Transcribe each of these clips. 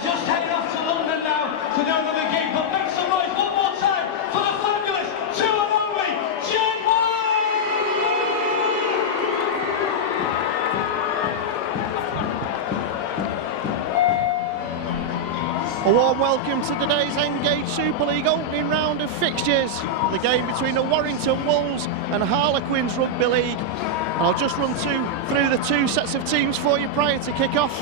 are just heading off to London now to know another gig, but make some noise one more time for the fabulous two and only Jane A warm welcome to today's Engage Super League opening round of fixtures. The game between the Warrington Wolves and Harlequins Rugby League. And I'll just run through the two sets of teams for you prior to kick-off.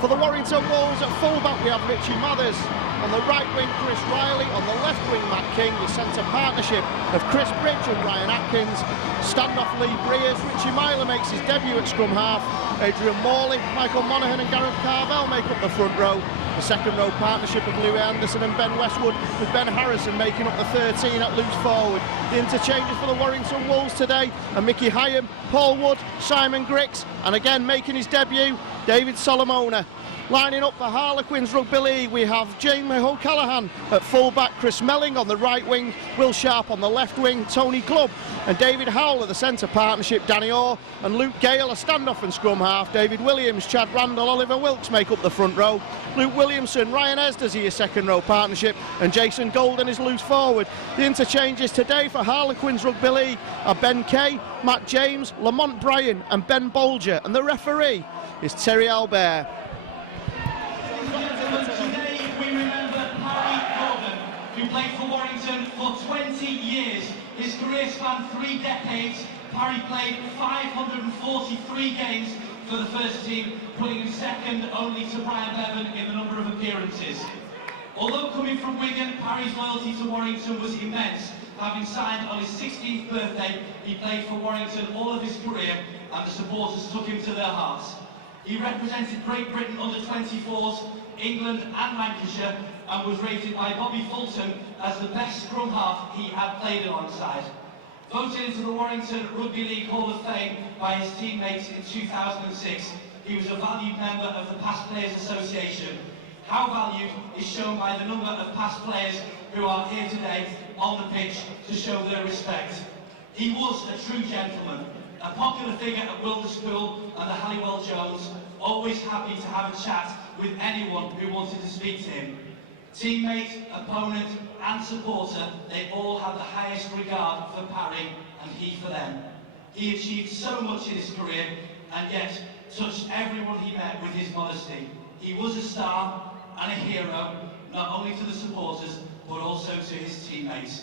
For the Warrington Wolves at full-back we have Richie Mathers. On the right wing Chris Riley, on the left wing Matt King. The centre partnership of Chris Bridge and Ryan Atkins. Standoff Lee Breers. Richie Myler makes his debut at scrum half. Adrian Morley, Michael Monaghan and Gareth Carvell make up the front row. The second row partnership of Louis Anderson and Ben Westwood, with Ben Harrison making up the 13 at loose forward. The interchanges for the Warrington Wolves today are Mickey Hyam, Paul Wood, Simon Grix, and again making his debut, David Solomona. Lining up for Harlequins Rugby League, we have Jamie O'Callaghan at full-back, Chris Melling on the right wing, Will Sharp on the left wing, Tony Glubb and David Howell at the centre partnership, Danny Orr and Luke Gale a standoff and scrum half, David Williams, Chad Randall, Oliver Wilkes make up the front row, Luke Williamson, Ryan Esders is second row partnership and Jason Golden is loose forward. The interchanges today for Harlequins Rugby League are Ben Kay, Matt James, Lamont Bryan and Ben Bolger, and the referee is Terry Albert. Today we remember Harry Gordon, who played for Warrington for 20 years. His career spanned 3 decades. Harry played 543 games for the first team, putting him second only to Brian Bevan in the number of appearances. Although coming from Wigan, Harry's loyalty to Warrington was immense. Having signed on his 16th birthday, he played for Warrington all of his career and the supporters took him to their hearts. He represented Great Britain under 24s, England and Lancashire, and was rated by Bobby Fulton as the best scrum half he had played alongside. Voted into the Warrington Rugby League Hall of Fame by his teammates in 2006, he was a valued member of the Past Players Association. How valued is shown by the number of past players who are here today on the pitch to show their respect. He was a true gentleman, a popular figure at Wilder School and the Halliwell Jones, always happy to have a chat with anyone who wanted to speak to him. Teammate, opponent and supporter, they all had the highest regard for Parry and he for them. He achieved so much in his career and yet touched everyone he met with his modesty. He was a star and a hero, not only to the supporters but also to his teammates.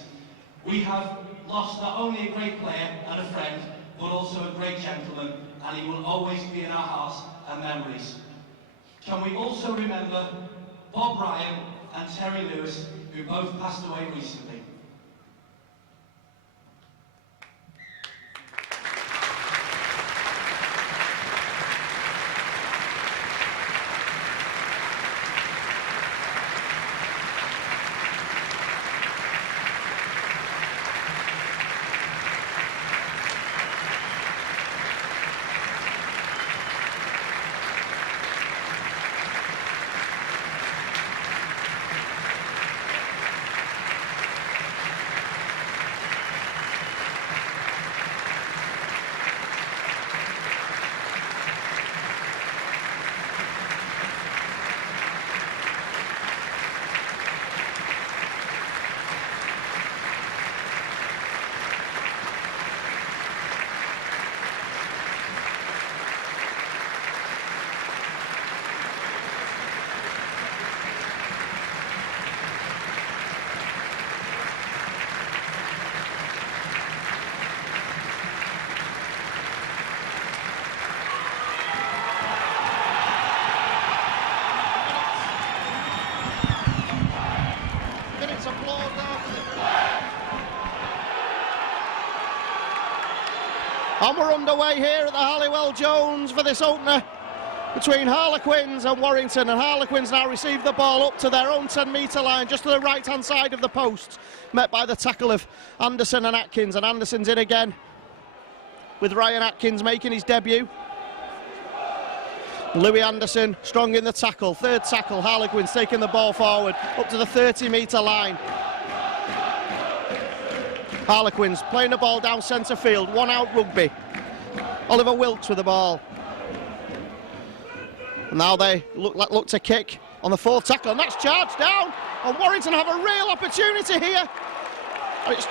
We have lost not only a great player and a friend, but also a great gentleman, and he will always be in our hearts and memories. Can we also remember Bob Ryan and Terry Lewis, who both passed away recently? And we're underway here at the Halliwell Jones for this opener between Harlequins and Warrington. And Harlequins now receive the ball up to their own 10-metre line, just to the right-hand side of the post, met by the tackle of Anderson and Atkins. And Anderson's in again, with Ryan Atkins making his debut. Louis Anderson strong in the tackle, third tackle, Harlequins taking the ball forward up to the 30-metre line. Harlequins playing the ball down centre field, one out rugby. Oliver Wilkes with the ball. And now they look to kick. on the fourth tackle, and that's charged down. And Warrington have a real opportunity here. And it's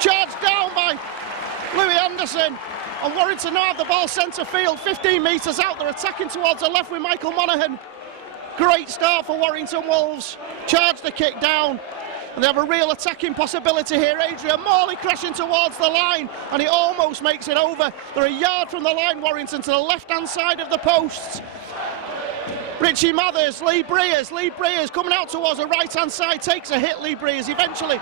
charged down by Louis Anderson. And Warrington now have the ball centre field, 15 metres out. They're attacking towards the left with Michael Monaghan. Great start for Warrington Wolves. Charge the kick down. And they have a real attacking possibility here. Adrian Morley crashing towards the line, and he almost makes it over. They're a yard from the line, Warrington, to the left-hand side of the posts. Richie Mathers, Lee Breers coming out towards the right-hand side, takes a hit, Lee Breers. Eventually,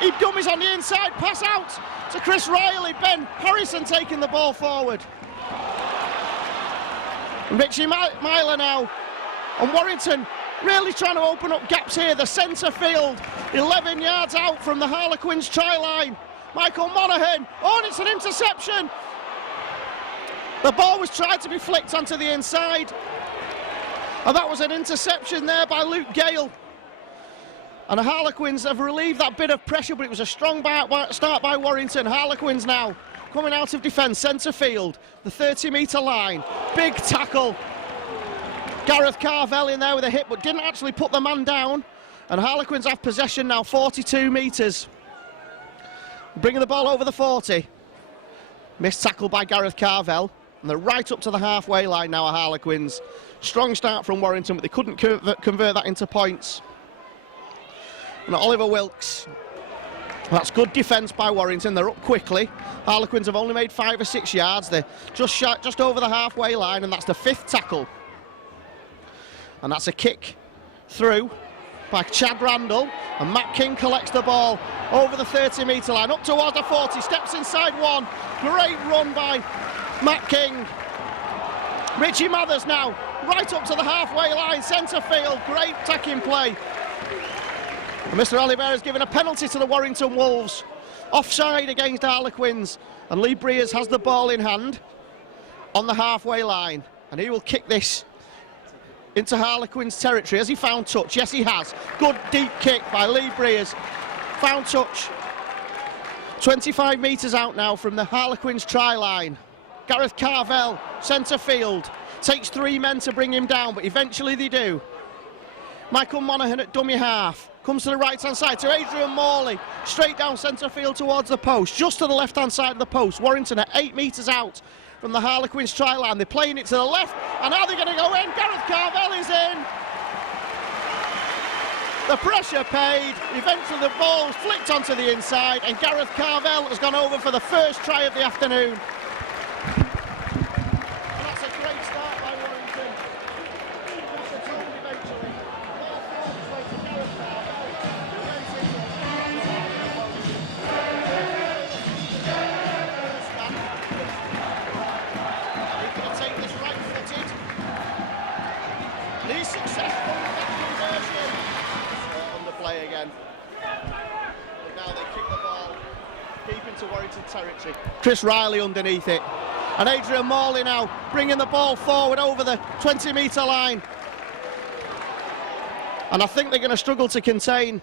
he dummies on the inside, pass out to Chris Riley. Ben Harrison taking the ball forward. Richie Myler now, and Warrington really trying to open up gaps here. The centre field, 11 yards out from the Harlequins try line. Michael Monaghan, oh, and it's an interception. The ball was tried to be flicked onto the inside, and that was an interception there by Luke Gale. And the Harlequins have relieved that bit of pressure, but it was a strong start by Warrington. Harlequins now coming out of defence, centre field, the 30-metre line. Big tackle. Gareth Carvell in there with a hit, but didn't actually put the man down. And Harlequins have possession now, 42 metres. Bringing the ball over the 40. Missed tackle by Gareth Carvell. And they're right up to the halfway line now, Harlequins. Strong start from Warrington, but they couldn't convert that into points. And Oliver Wilkes. That's good defence by Warrington. They're up quickly. Harlequins have only made 5 or 6 yards. They're just over the halfway line, and that's the 5th tackle. And that's a kick through by Chad Randall, and Matt King collects the ball over the 30-metre line, up towards the 40, steps inside one. Great run by Matt King. Richie Mathers now, right up to the halfway line, centre field, great attacking play. And Mr. Alibert has given a penalty to the Warrington Wolves. Offside against Harlequins, and Lee Breers has the ball in hand on the halfway line, and he will kick this into Harlequins territory. Has he found touch? Yes, he has. Good deep kick by Lee Breers. Found touch. 25 metres out now from the Harlequins try line. Gareth Carvell, centre field. Takes 3 men to bring him down, but eventually they do. Michael Monaghan at dummy half. Comes to the right-hand side to Adrian Morley. Straight down centre field towards the post. Just to the left-hand side of the post. Warrington at 8 metres out from the Harlequins try line. They're playing it to the left, and are they going to go in? Gareth Carvell is in. The pressure paid. Eventually the ball's flicked onto the inside, and Gareth Carvell has gone over for the first try of the afternoon. And that's a great start by Warrington. That's a goal eventually. Ball forward way to Gareth Carvell. He's successful with that conversion. Underplay again. But now they kick the ball, deep into Warrington territory. Chris Riley underneath it. And Adrian Morley now bringing the ball forward over the 20-metre line. And I think they're going to struggle to contain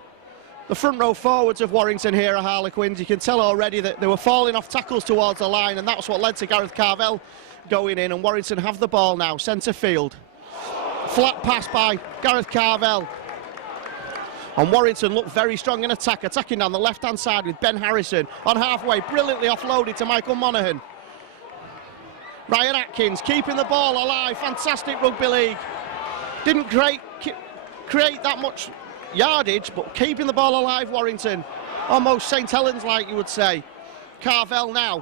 the front row forwards of Warrington here at Harlequins. You can tell already that they were falling off tackles towards the line, and that's what led to Gareth Carvell going in. And Warrington have the ball now, centre field. Flat pass by Gareth Carvell. And Warrington look very strong in attack, attacking down the left-hand side with Ben Harrison on halfway, brilliantly offloaded to Michael Monaghan. Ryan Atkins keeping the ball alive, fantastic rugby league. Didn't create that much yardage, but keeping the ball alive, Warrington. Almost St Helens-like, you would say. Carvell now.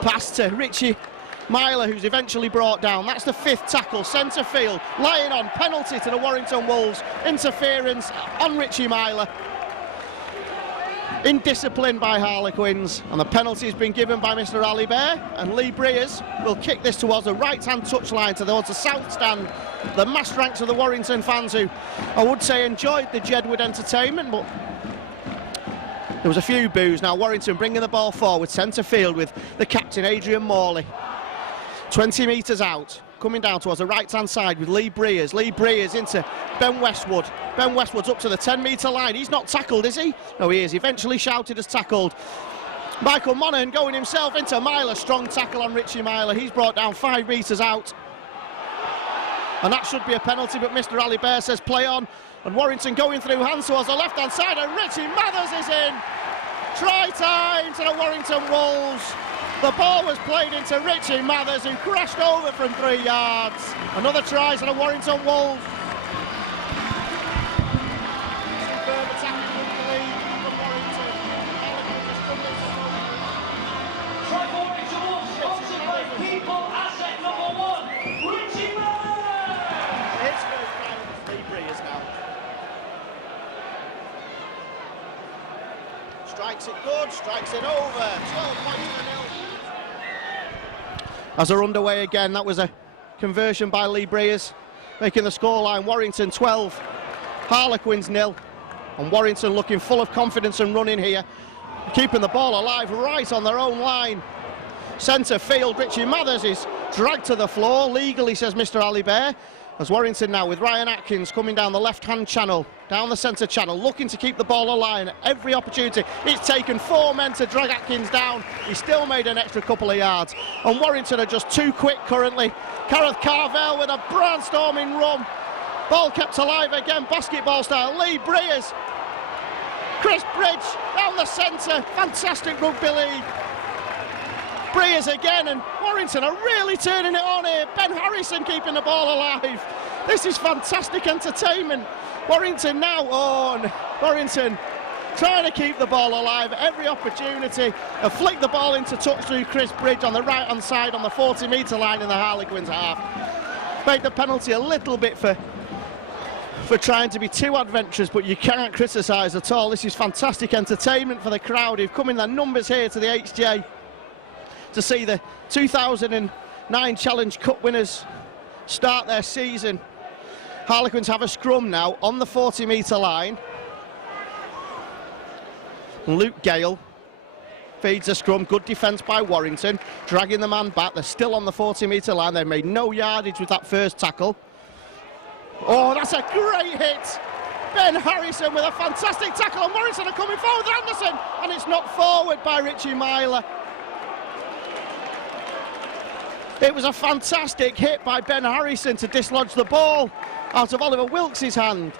Pass to Richie Myler, who's eventually brought down. That's the 5th tackle, centre field. Lying on, penalty to the Warrington Wolves. Interference on Richie Myler. Indiscipline by Harlequins, and the penalty has been given by Mr. Alibert, and Lee Breers will kick this towards the right-hand touchline towards the south stand. The mass ranks of the Warrington fans who, I would say, enjoyed the Jedward entertainment, but there was a few boos. Now Warrington bringing the ball forward, centre field with the captain Adrian Morley. 20 metres out, coming down towards the right-hand side with Lee Breers. Lee Breers into Ben Westwood. Ben Westwood's up to the 10-metre line. He's not tackled, is he? No, he is. Eventually shouted as tackled. Michael Monaghan going himself into Myler. Strong tackle on Richie Myler. He's brought down 5 metres out. and that should be a penalty, but Mr. Ali Bear says play on, and Warrington going through hands towards the left-hand side, and Richie Mathers is in. Try time to the Warrington Wolves. The ball was played into Richie Mathers, who crashed over from 3 yards. Another try to the Warrington Wolves. Superb attacking from the lead from Warrington. Try for Warrington Wolves, sponsored by People Asset #1, Richie Mathers! It's first round of 3 Breers now. Strikes it good, strikes it over. 12 points to 0. As they're underway again, that was a conversion by Lee Breers, making the scoreline Warrington 12, Harlequins 0, and Warrington looking full of confidence and running here, keeping the ball alive right on their own line. Centre field, Richie Mathers is dragged to the floor, legally, says Mr. Ali Bear, as Warrington now with Ryan Atkins coming down the left-hand channel, down the centre channel, looking to keep the ball alive at every opportunity. It's taken 4 men to drag Atkins down. He still made an extra couple of yards. And Warrington are just too quick currently. Gareth Carvell with a brandstorming run. Ball kept alive again, basketball style. Lee Breers. Chris Bridge down the centre. Fantastic rugby league. Breers again, and Warrington are really turning it on here. Ben Harrison keeping the ball alive. This is fantastic entertainment. Warrington now on. Warrington trying to keep the ball alive at every opportunity. Have flicked the ball into touch through Chris Bridge on the right-hand side on the 40-metre line in the Harlequins half. Made the penalty a little bit for trying to be too adventurous, but you can't criticise at all. This is fantastic entertainment for the crowd who've come in their numbers here to the HJ to see the 2009 Challenge Cup winners start their season. Harlequins have a scrum now on the 40-metre line. Luke Gale feeds a scrum, good defence by Warrington, dragging the man back. They're still on the 40-metre line. They made no yardage with that first tackle. Oh, that's a great hit. Ben Harrison with a fantastic tackle, and Warrington are coming forward with Anderson, and it's knocked forward by Richie Myler. It was a fantastic hit by Ben Harrison to dislodge the ball out of Oliver Wilkes' hand.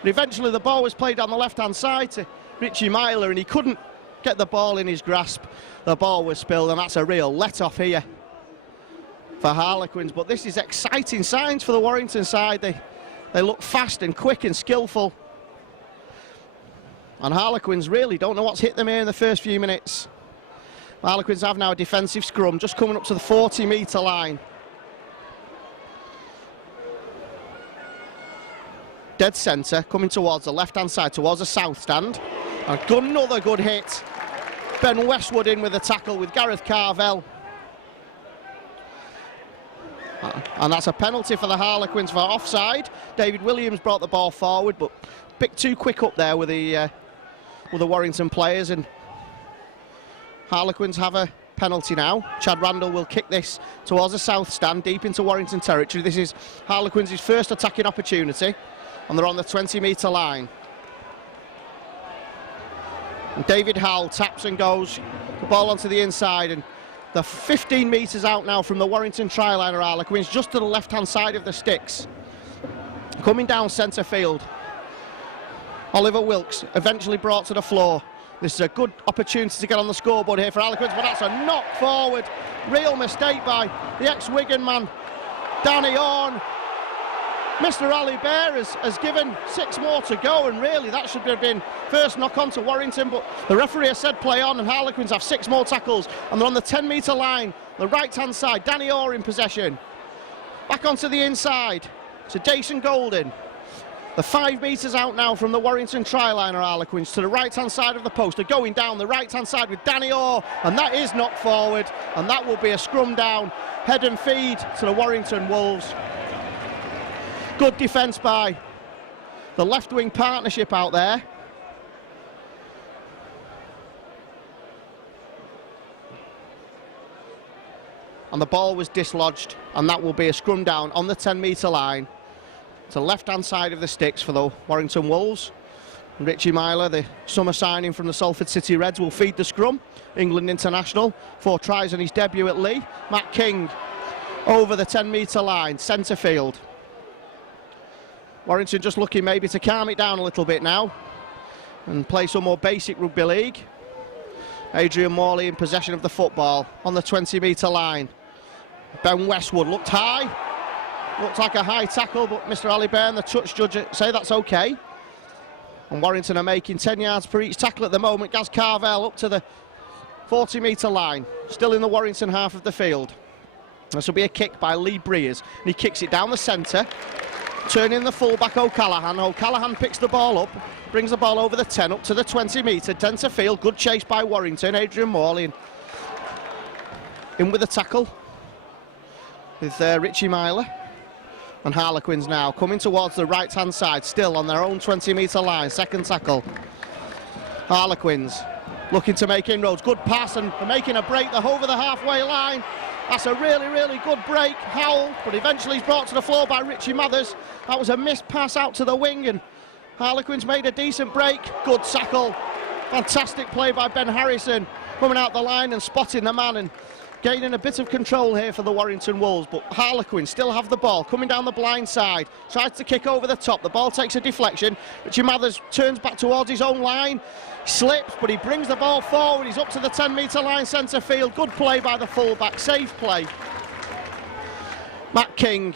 And eventually the ball was played on the left-hand side to Richie Myler, and he couldn't get the ball in his grasp. The ball was spilled, and that's a real let-off here for Harlequins. But this is exciting signs for the Warrington side. They look fast and quick and skillful. And Harlequins really don't know what's hit them here in the first few minutes. Harlequins have now a defensive scrum, just coming up to the 40-metre line. Dead centre, coming towards the left-hand side, towards the south stand. Another good hit. Ben Westwood in with the tackle with Gareth Carvell. And that's a penalty for the Harlequins for offside. David Williams brought the ball forward, but a bit too quick up there with the Warrington players, and Harlequins have a penalty now. Chad Randall will kick this towards the south stand, deep into Warrington territory. This is Harlequins' first attacking opportunity, and they're on the 20-metre line. And David Howell taps and goes the ball onto the inside, and they're 15 metres out now from the Warrington try-liner Harlequins, just to the left-hand side of the sticks. Coming down centre field, Oliver Wilkes eventually brought to the floor. This is a good opportunity to get on the scoreboard here for Harlequins, but that's a knock forward. Real mistake by the ex-Wigan man, Danny Orn. Mr. Ali Bear has given 6 more to go, and really that should have been first knock on to Warrington, but the referee has said play on, and Harlequins have 6 more tackles, and they're on the 10-metre line, the right-hand side. Danny Orr in possession. Back onto the inside to Jason Golden. They're 5 metres out now from the Warrington try-liner Harlequins to the right-hand side of the post. They're going down the right-hand side with Danny Orr, and that is knocked forward, and that will be a scrum down, head and feed to the Warrington Wolves. Good defence by the left-wing partnership out there. And the ball was dislodged, and that will be a scrum down on the 10-metre line to the left-hand side of the sticks for the Warrington Wolves. And Richie Myler, the summer signing from the Salford City Reds, will feed the scrum. England international, 4 tries on his debut at Lee. Matt King over the 10-metre line, centre field. Warrington just looking maybe to calm it down a little bit now and play some more basic rugby league. Adrian Morley in possession of the football on the 20-metre line. Ben Westwood looked high, looked like a high tackle, but Mr. Ali Bairn, the touch judge, say that's okay. And Warrington are making 10 yards per each tackle at the moment. Gaz Carvel up to the 40-metre line, still in the Warrington half of the field. This will be a kick by Lee Breers, and he kicks it down the centre, turning the fullback O'Callaghan. O'Callaghan picks the ball up, brings the ball over the 10, up to the 20-metre, centre field. Good chase by Warrington. Adrian Morley in with the tackle with Richie Myler. And Harlequins now coming towards the right-hand side, still on their own 20-metre line. Second tackle. Harlequins looking to make inroads. Good pass, and they're making a break. They're over the halfway line. That's a really, really good break. Howell, but eventually he's brought to the floor by Richie Mathers. That was a missed pass out to the wing, and Harlequins made a decent break. Good tackle. Fantastic play by Ben Harrison, coming out the line and spotting the man and gaining a bit of control here for the Warrington Wolves. But Harlequins still have the ball, coming down the blind side, tries to kick over the top. The ball takes a deflection. Richie Mathers turns back towards his own line, slips, but he brings the ball forward. He's up to the 10-metre line, centre field. Good play by the fullback, safe play. Matt King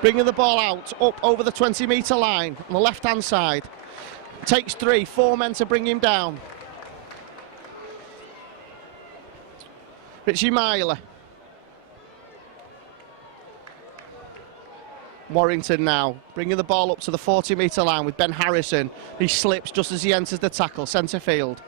bringing the ball out, up over the 20-metre line on the left-hand side. Takes 3, 4 men to bring him down. Richie Myler. Warrington now bringing the ball up to the 40-metre line with Ben Harrison. He slips just as he enters the tackle, centre field.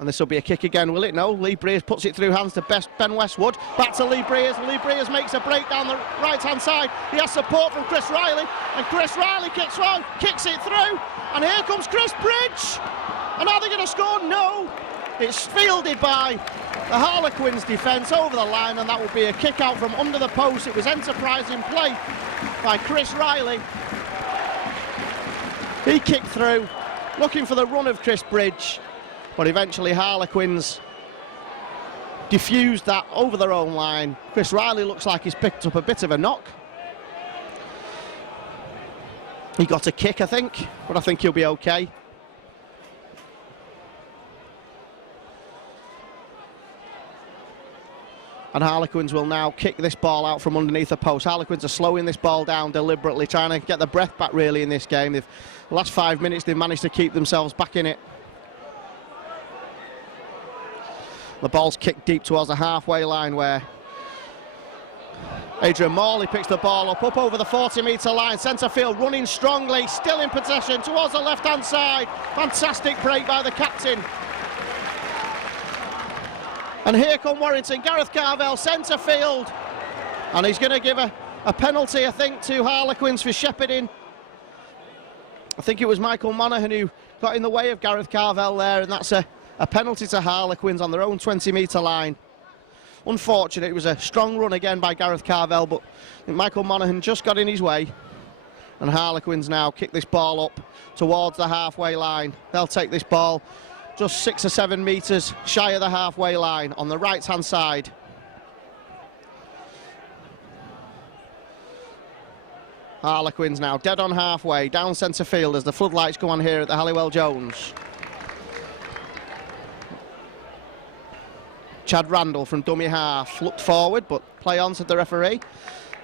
And this will be a kick again, will it? No, Lee Breers puts it through hands to Ben Westwood. Back to Lee Breers. Lee Breers makes a break down the right-hand side. He has support from Chris Riley, and Chris Riley kicks it through. And here comes Chris Bridge. And are they going to score? No. It's fielded by the Harlequins defence over the line, and that will be a kick out from under the post. It was enterprising play by Chris Riley. He kicked through, looking for the run of Chris Bridge, but eventually Harlequins diffused that over their own line. Chris Riley looks like he's picked up a bit of a knock. He got a kick, I think, but I think he'll be okay. And Harlequins will now kick this ball out from underneath the post. Harlequins are slowing this ball down deliberately, trying to get the breath back really in this game. The last 5 minutes they've managed to keep themselves back in it. The ball's kicked deep towards the halfway line where Adrian Morley picks the ball up over the 40-metre line. Centre field running strongly, still in possession towards the left-hand side. Fantastic break by the captain. And here come Warrington. Gareth Carvel, centre field. And he's going to give a penalty, I think, to Harlequins for shepherding. I think it was Michael Monaghan who got in the way of Gareth Carvel there, and that's a penalty to Harlequins on their own 20-metre line. Unfortunate, it was a strong run again by Gareth Carvel, but I think Michael Monaghan just got in his way. And Harlequins now kick this ball up towards the halfway line. They'll take this ball just 6 or 7 metres shy of the halfway line on the right-hand side. Harlequins now dead on halfway, down centre field as the floodlights go on here at the Halliwell Jones. Chad Randall from dummy half looked forward, but play on, said the referee.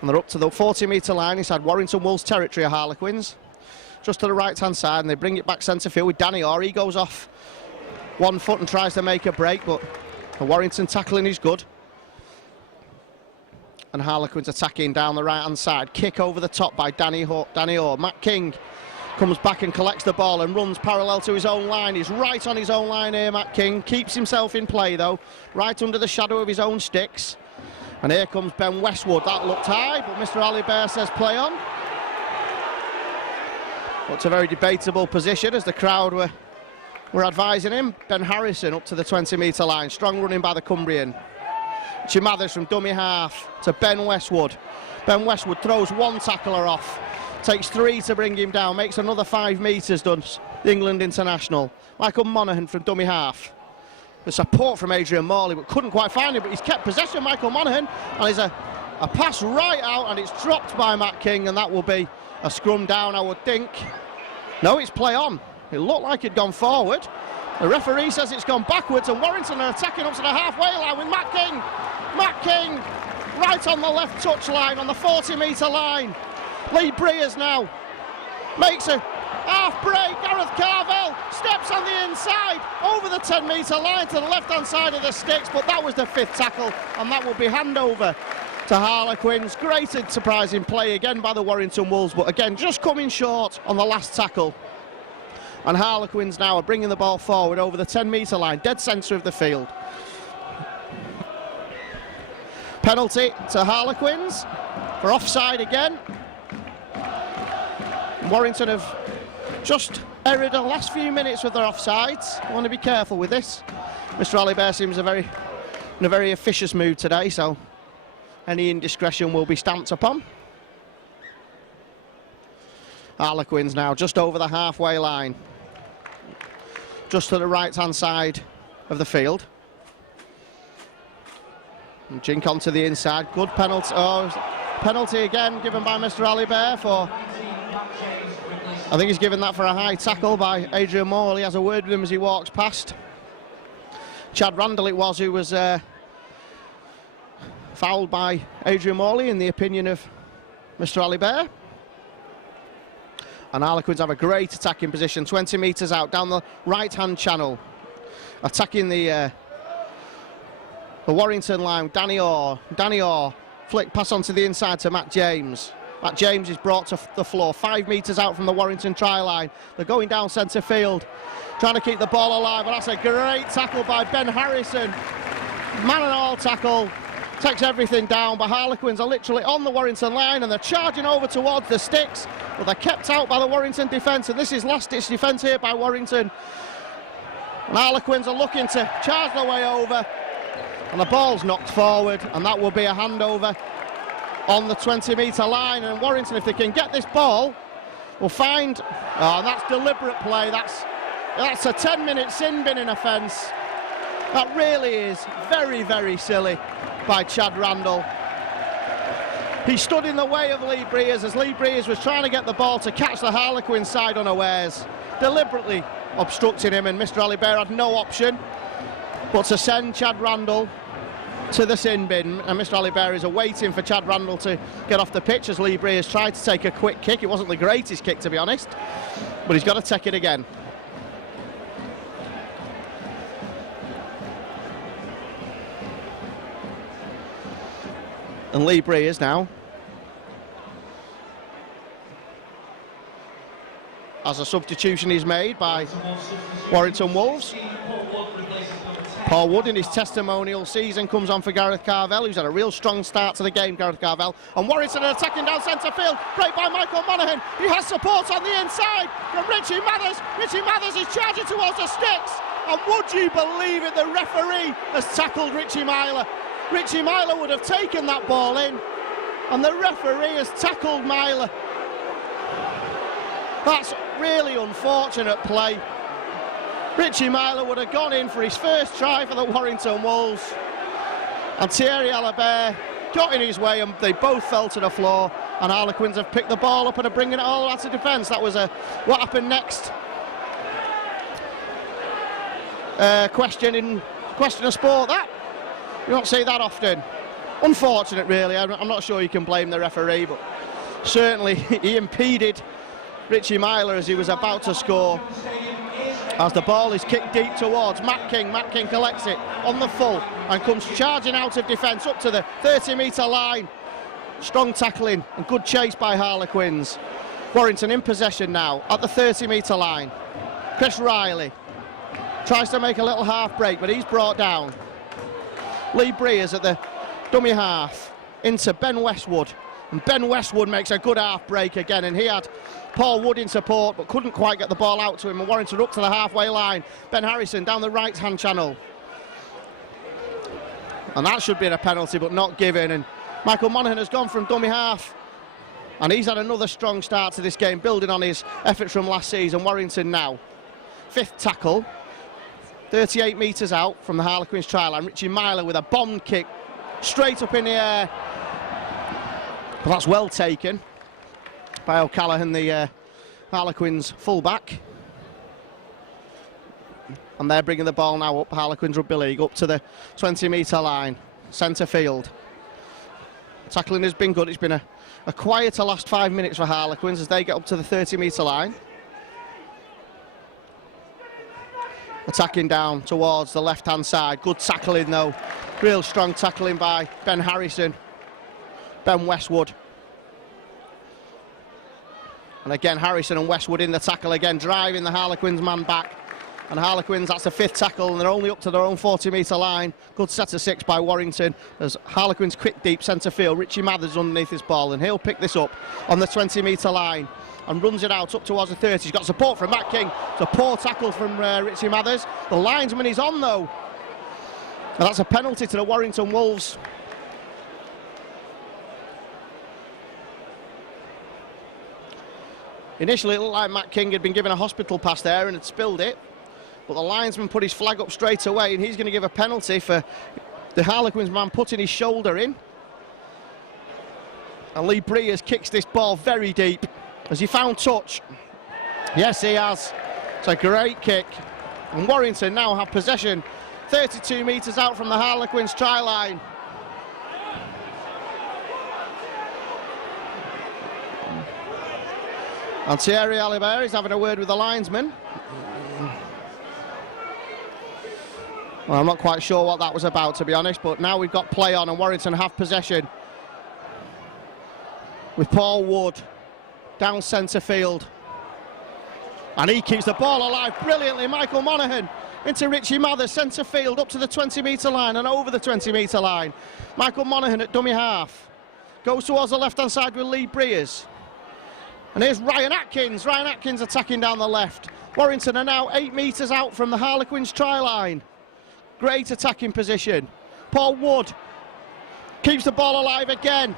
And they're up to the 40-metre line inside Warrington Wolves territory of Harlequins. Just to the right-hand side, and they bring it back centre field with Danny Orr. He goes off 1 foot and tries to make a break, but the Warrington tackling is good. And Harlequins attacking down the right-hand side. Kick over the top by Danny Orr. Matt King comes back and collects the ball and runs parallel to his own line. He's right on his own line here, Matt King. Keeps himself in play, though, right under the shadow of his own sticks. And here comes Ben Westwood. That looked high, but Mr. Ali Bairn says play on. It's a very debatable position as the crowd were advising him. Ben Harrison up to the 20-metre line. Strong running by the Cumbrian. Richie Mathers from dummy half to Ben Westwood. Ben Westwood throws one tackler off. Takes 3 to bring him down. Makes another 5 metres, does the England international. Michael Monaghan from dummy half. the support from Adrian Morley, but couldn't quite find him. But he's kept possession, Michael Monaghan, and there's a pass right out, and it's dropped by Matt King, and that will be a scrum down, I would think. No, it's play on. It looked like it'd gone forward. The referee says it's gone backwards, and Warrington are attacking up to the halfway line with Matt King. Matt King right on the left touch line, on the 40-metre line. Lee Breers now makes a half break. Gareth Carvell steps on the inside over the 10-metre line to the left-hand side of the sticks, but that was the 5th tackle, and that will be handover to Harlequins. Great and surprising play again by the Warrington Wolves, but again just coming short on the last tackle. And Harlequins now are bringing the ball forward over the 10-metre line, dead centre of the field. Penalty to Harlequins for offside again. Warrington have just erred the last few minutes with their offsides. I want to be careful with this. Mr. Alibert seems in a very officious mood today, so any indiscretion will be stamped upon. Harlequins now just over the halfway line, just to the right-hand side of the field. And Jink onto the inside. Good penalty. Oh, penalty again given by Mr. Alibert for... I think he's given that for a high tackle by Adrian Morley. He has a word with him as he walks past. Chad Randall it was who was fouled by Adrian Morley in the opinion of Mr. Alibert. And Harlequins have a great attacking position, 20 metres out down the right-hand channel, attacking the Warrington line. Danny Orr, flick pass onto the inside to Matt James. Matt James is brought to the floor, 5 metres out from the Warrington try line. They're going down centre field, trying to keep the ball alive, and that's a great tackle by Ben Harrison. Man and all tackle, takes everything down, but Harlequins are literally on the Warrington line and they're charging over towards the sticks, but they're kept out by the Warrington defence, and this is last-ditch defence here by Warrington. And Harlequins are looking to charge their way over, and the ball's knocked forward, and that will be a handover on the 20-metre line. And Warrington, if they can get this ball, will find... Oh, that's deliberate play. That's a 10-minute sin binning offence. That really is very, very silly by Chad Randall. He stood in the way of Lee Breers as Lee Breers was trying to get the ball to catch the Harlequin side unawares, deliberately obstructing him, and Mr. Alibert had no option but to send Chad Randall to the sin bin, and Mr. Alibert is awaiting for Chad Randall to get off the pitch as Lee Breers tried to take a quick kick. It wasn't the greatest kick, to be honest, but he's got to take it again. And Lee Breers now, as a substitution is made by Warrington Wolves. Paul Wood in his testimonial season comes on for Gareth Carvell, who's had a real strong start to the game, Gareth Carvell. And Warrington are attacking down centre field, break by Michael Monaghan. He has support on the inside from Richie Mathers. Richie Mathers is charging towards the sticks. And would you believe it, the referee has tackled Richie Myler. Richie Myler would have taken that ball in, and the referee has tackled Myler. That's really unfortunate play. Richie Myler would have gone in for his first try for the Warrington Wolves, and Thierry Alibert got in his way and they both fell to the floor, and Harlequins have picked the ball up and are bringing it all out of defence. That was what happened next. Question of sport, that. You don't see that often. Unfortunate, really. I'm not sure you can blame the referee, but certainly he impeded Richie Myler as he was about to score. As the ball is kicked deep towards Matt King. Matt King collects it on the full and comes charging out of defence up to the 30-metre line. Strong tackling and good chase by Harlequins. Warrington in possession now at the 30-metre line. Chris Riley tries to make a little half break, but he's brought down. Lee Breers at the dummy half into Ben Westwood, and Ben Westwood makes a good half break again, and he had Paul Wood in support but couldn't quite get the ball out to him, and Warrington up to the halfway line. Ben Harrison down the right hand channel, and that should be a penalty but not given, and Michael Monaghan has gone from dummy half and he's had another strong start to this game, building on his efforts from last season. Warrington now 5th tackle 38 metres out from the Harlequins try line. Richie Myler with a bomb kick straight up in the air. But that's well taken by O'Callaghan, the Harlequins full-back. And they're bringing the ball now up, Harlequins Rugby League, up to the 20-metre line, centre field. Tackling has been good. It's been a quieter last 5 minutes for Harlequins as they get up to the 30-metre line. Attacking down towards the left-hand side. Good tackling though. Real strong tackling by Ben Harrison. Ben Westwood. And again, Harrison and Westwood in the tackle again, driving the Harlequins man back. And Harlequins, that's the 5th tackle, and they're only up to their own 40-metre line. Good set of 6 by Warrington as Harlequins quick deep centre field. Richie Mathers underneath this ball, and he'll pick this up on the 20-metre line and runs it out up towards the 30. He's got support from Matt King. It's a poor tackle from Richie Mathers. The linesman is on though. And that's a penalty to the Warrington Wolves. Initially it looked like Matt King had been given a hospital pass there and had spilled it. But the linesman put his flag up straight away, and he's going to give a penalty for the Harlequins man putting his shoulder in. And Lee Breers kicks this ball very deep. Has he found touch? Yes, he has. It's a great kick. And Warrington now have possession 32 metres out from the Harlequins try line. And Thierry Alibert is having a word with the linesman. Well, I'm not quite sure what that was about, to be honest, but now we've got play on and Warrington have possession. With Paul Wood down centre field. And he keeps the ball alive brilliantly. Michael Monaghan into Richie Mathers, centre field, up to the 20-metre line and over the 20-metre line. Michael Monaghan at dummy half. Goes towards the left-hand side with Lee Breers. And here's Ryan Atkins. Ryan Atkins attacking down the left. Warrington are now 8 metres out from the Harlequins try line. Great attacking position. Paul Wood keeps the ball alive again.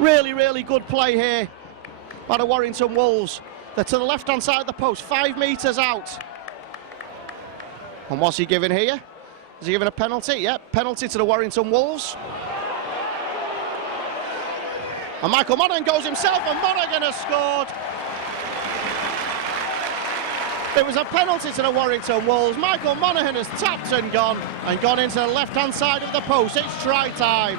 Really, really good play here by the Warrington Wolves. They're to the left-hand side of the post, 5 metres out. And what's he giving here? Is he giving a penalty? Yep, penalty to the Warrington Wolves. And Michael Monaghan goes himself, and Monaghan has scored. It was a penalty to the Warrington Wolves. Michael Monaghan has tapped and gone into the left-hand side of the post. It's try time.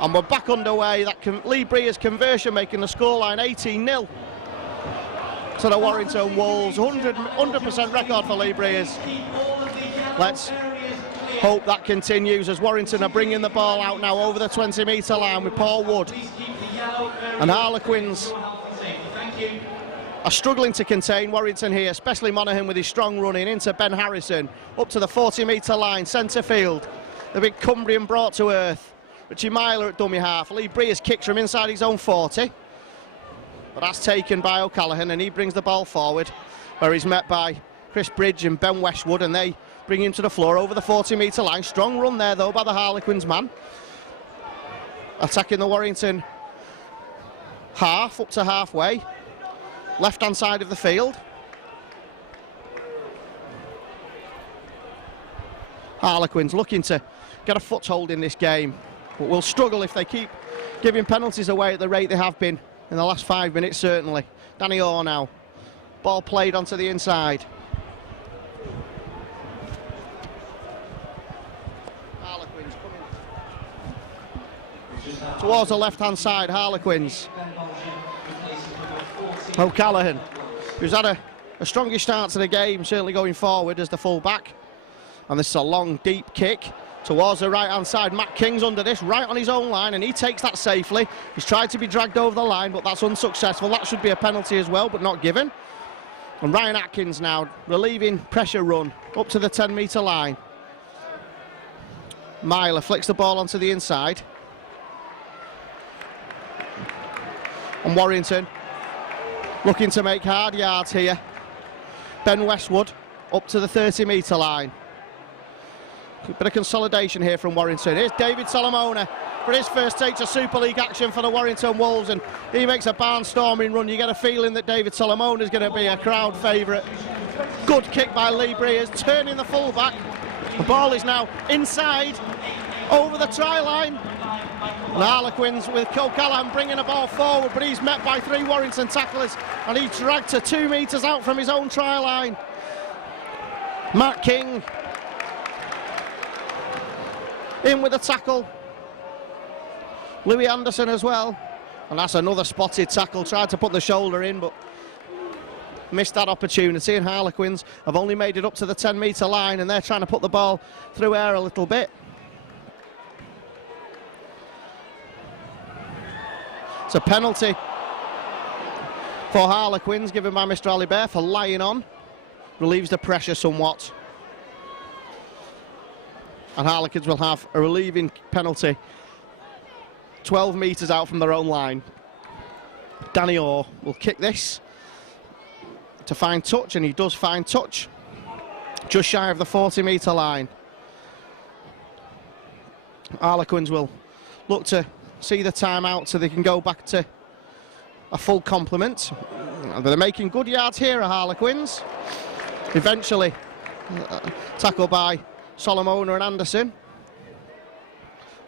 And we're back underway. Lee Breers' conversion making the scoreline 18-0 to the Warrington Wolves. 100% record for Lee Breers. Let's hope that continues as Warrington are bringing the ball out now over the 20-metre line with Paul Wood. And Harlequins are struggling to contain Warrington here, especially Monaghan with his strong running into Ben Harrison up to the 40-metre line, centre field. The big Cumbrian brought to earth. Richie Myler at dummy half. Lee Breers kicks from inside his own 40. But that's taken by O'Callaghan and he brings the ball forward where he's met by Chris Bridge and Ben Westwood and they bring him to the floor over the 40-metre line. Strong run there though by the Harlequins man. Attacking the Warrington half up to halfway. Left-hand side of the field. Harlequins looking to get a foothold in this game. But will struggle if they keep giving penalties away at the rate they have been in the last 5 minutes, certainly. Danny Orr now. Ball played onto the inside. Harlequins coming towards the left-hand side, Harlequins. O'Callaghan, who's had a strongish start to the game, certainly going forward as the full-back. And this is a long, deep kick towards the right-hand side. Matt King's under this, right on his own line, and he takes that safely. He's tried to be dragged over the line, but that's unsuccessful. That should be a penalty as well, but not given. And Ryan Atkins now relieving pressure run up to the 10-metre line. Myler flicks the ball onto the inside. And Warrington looking to make hard yards here. Ben Westwood up to the 30-metre line. Bit of consolidation here from Warrington. Here's David Solomona for his first taste of Super League action for the Warrington Wolves, and he makes a barnstorming run. You get a feeling that David Solomona is going to be a crowd favourite. Good kick by Lee Breers, turning the full-back. The ball is now inside, over the try line. And Harlequins with Kilcallan bringing the ball forward, but he's met by 3 Warrington tacklers, and he's dragged to 2 metres out from his own try line. Matt King in with a tackle. Louis Anderson as well. And that's another spotted tackle. Tried to put the shoulder in, but missed that opportunity. And Harlequins have only made it up to the 10-metre line, and they're trying to put the ball through air a little bit. It's a penalty for Harlequins given by Mr. Alibert for lying on. Relieves the pressure somewhat. And Harlequins will have a relieving penalty 12 metres out from their own line. Danny Orr will kick this to find touch, and he does find touch just shy of the 40-metre line. Harlequins will look to see the time out so they can go back to a full complement. They're making good yards here at Harlequins. Eventually tackle by Solomona and Anderson.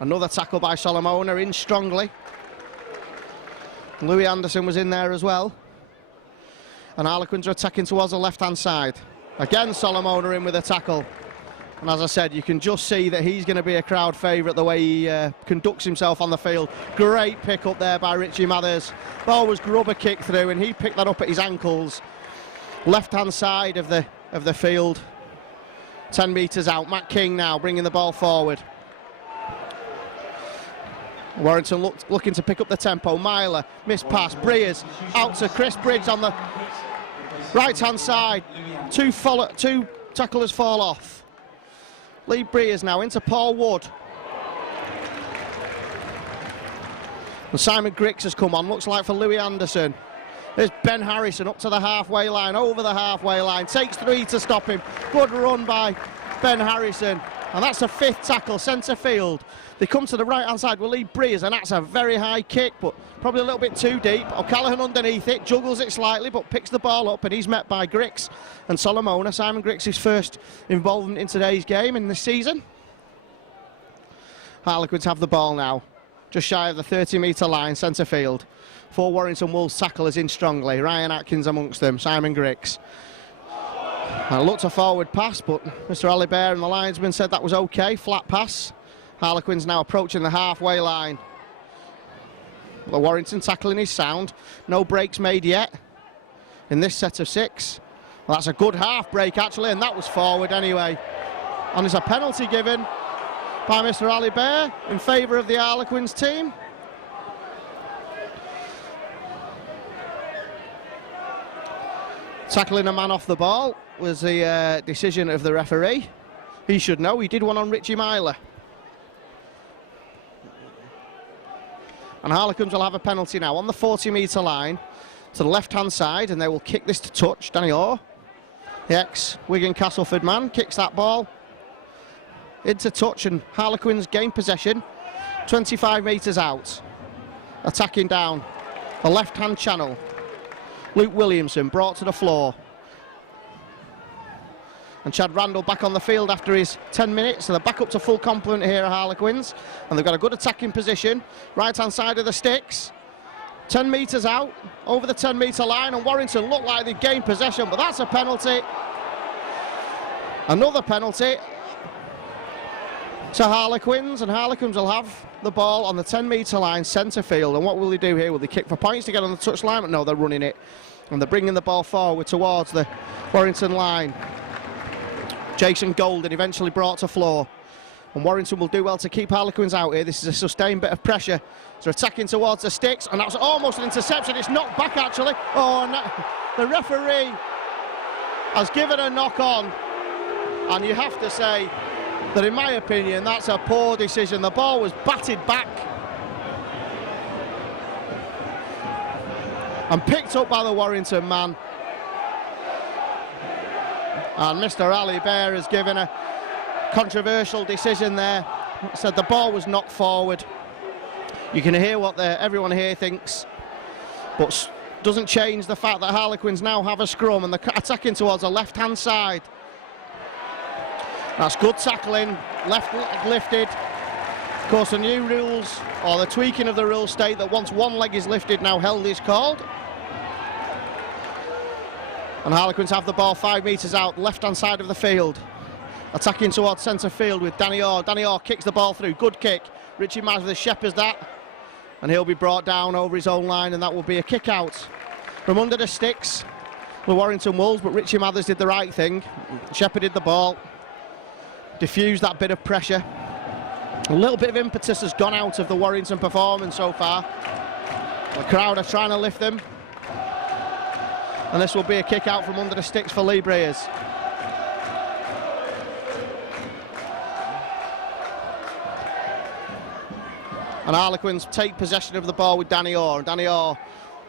Another tackle by Solomona, in strongly. Louis Anderson was in there as well. And Harlequins are attacking towards the left-hand side. Again, Solomona in with a tackle. And as I said, you can just see that he's going to be a crowd favourite the way he conducts himself on the field. Great pick up there by Richie Mathers. Ball was grubber kick through, and he picked that up at his ankles. Left-hand side of the field. 10 metres out. Matt King now bringing the ball forward. Warrington looking to pick up the tempo. Myler, missed pass. Breers out to Chris Briggs on the right-hand side. Two tacklers fall off. Lee Breers now into Paul Wood. And Simon Griggs has come on, looks like for Louis Anderson. There's Ben Harrison up to the halfway line, over the halfway line. Takes 3 to stop him. Good run by Ben Harrison. And that's a 5th tackle, centre field. They come to the right-hand side with Lee Breers, and that's a very high kick, but probably a little bit too deep. O'Callaghan underneath it, juggles it slightly, but picks the ball up, and he's met by Griggs and Solomona. Simon Griggs' his first involvement in today's game in this season. Harlequins have the ball now, just shy of the 30-metre line, centre field. 4 Warrington Wolves tacklers in strongly. Ryan Atkins amongst them, Simon Griggs. I looked a forward pass, but Mr. Alibert and the linesman said that was okay, flat pass. Harlequins now approaching the halfway line. The Warrington tackling is sound. No breaks made yet in this set of 6. Well, that's a good half break actually, and that was forward anyway. And there's a penalty given by Mr. Alibert in favour of the Harlequins team. Tackling a man off the ball was the decision of the referee. He should know, he did one on Richie Myler. And Harlequins will have a penalty now on the 40-metre line to the left-hand side, and they will kick this to touch. Danny Orr, the ex-Wigan Castleford man, kicks that ball into touch, and Harlequins gain possession 25 metres out. Attacking down the left-hand channel. Luke Williamson brought to the floor. And Chad Randall back on the field after his 10 minutes. So they're back up to full complement here at Harlequins. And they've got a good attacking position. Right-hand side of the sticks. 10 metres out, over the 10-metre line. And Warrington look like they gained possession, but that's a penalty. Another penalty to Harlequins. And Harlequins will have the ball on the 10-metre line, centre field. And what will they do here? Will they kick for points to get on the touchline? But no, they're running it. And they're bringing the ball forward towards the Warrington line. Jason Golden eventually brought to floor. And Warrington will do well to keep Harlequins out here. This is a sustained bit of pressure. So attacking towards the sticks, and that's almost an interception. It's knocked back actually. Oh, and the referee has given a knock on. And you have to say, that, in my opinion, that's a poor decision. The ball was batted back and picked up by the Warrington man. And Mr. Ali Bear has given a controversial decision there. Said the ball was knocked forward. You can hear what everyone here thinks, but doesn't change the fact that Harlequins now have a scrum and they're attacking towards the left-hand side. That's good tackling, left leg lifted. Of course, the new rules, or the tweaking of the rules, state that once one leg is lifted, now held is called. And Harlequins have the ball 5 metres out, left-hand side of the field. Attacking towards centre field with Danny Orr. Danny Orr kicks the ball through, good kick. Richie Mathers shepherds that, and he'll be brought down over his own line, and that will be a kick out from under the sticks, the Warrington Wolves. But Richie Mathers did the right thing, shepherded the ball, diffused that bit of pressure. A little bit of impetus has gone out of the Warrington performance so far. The crowd are trying to lift them, and this will be a kick out from under the sticks for Lee Breers. And Harlequins take possession of the ball with Danny Orr. Danny Orr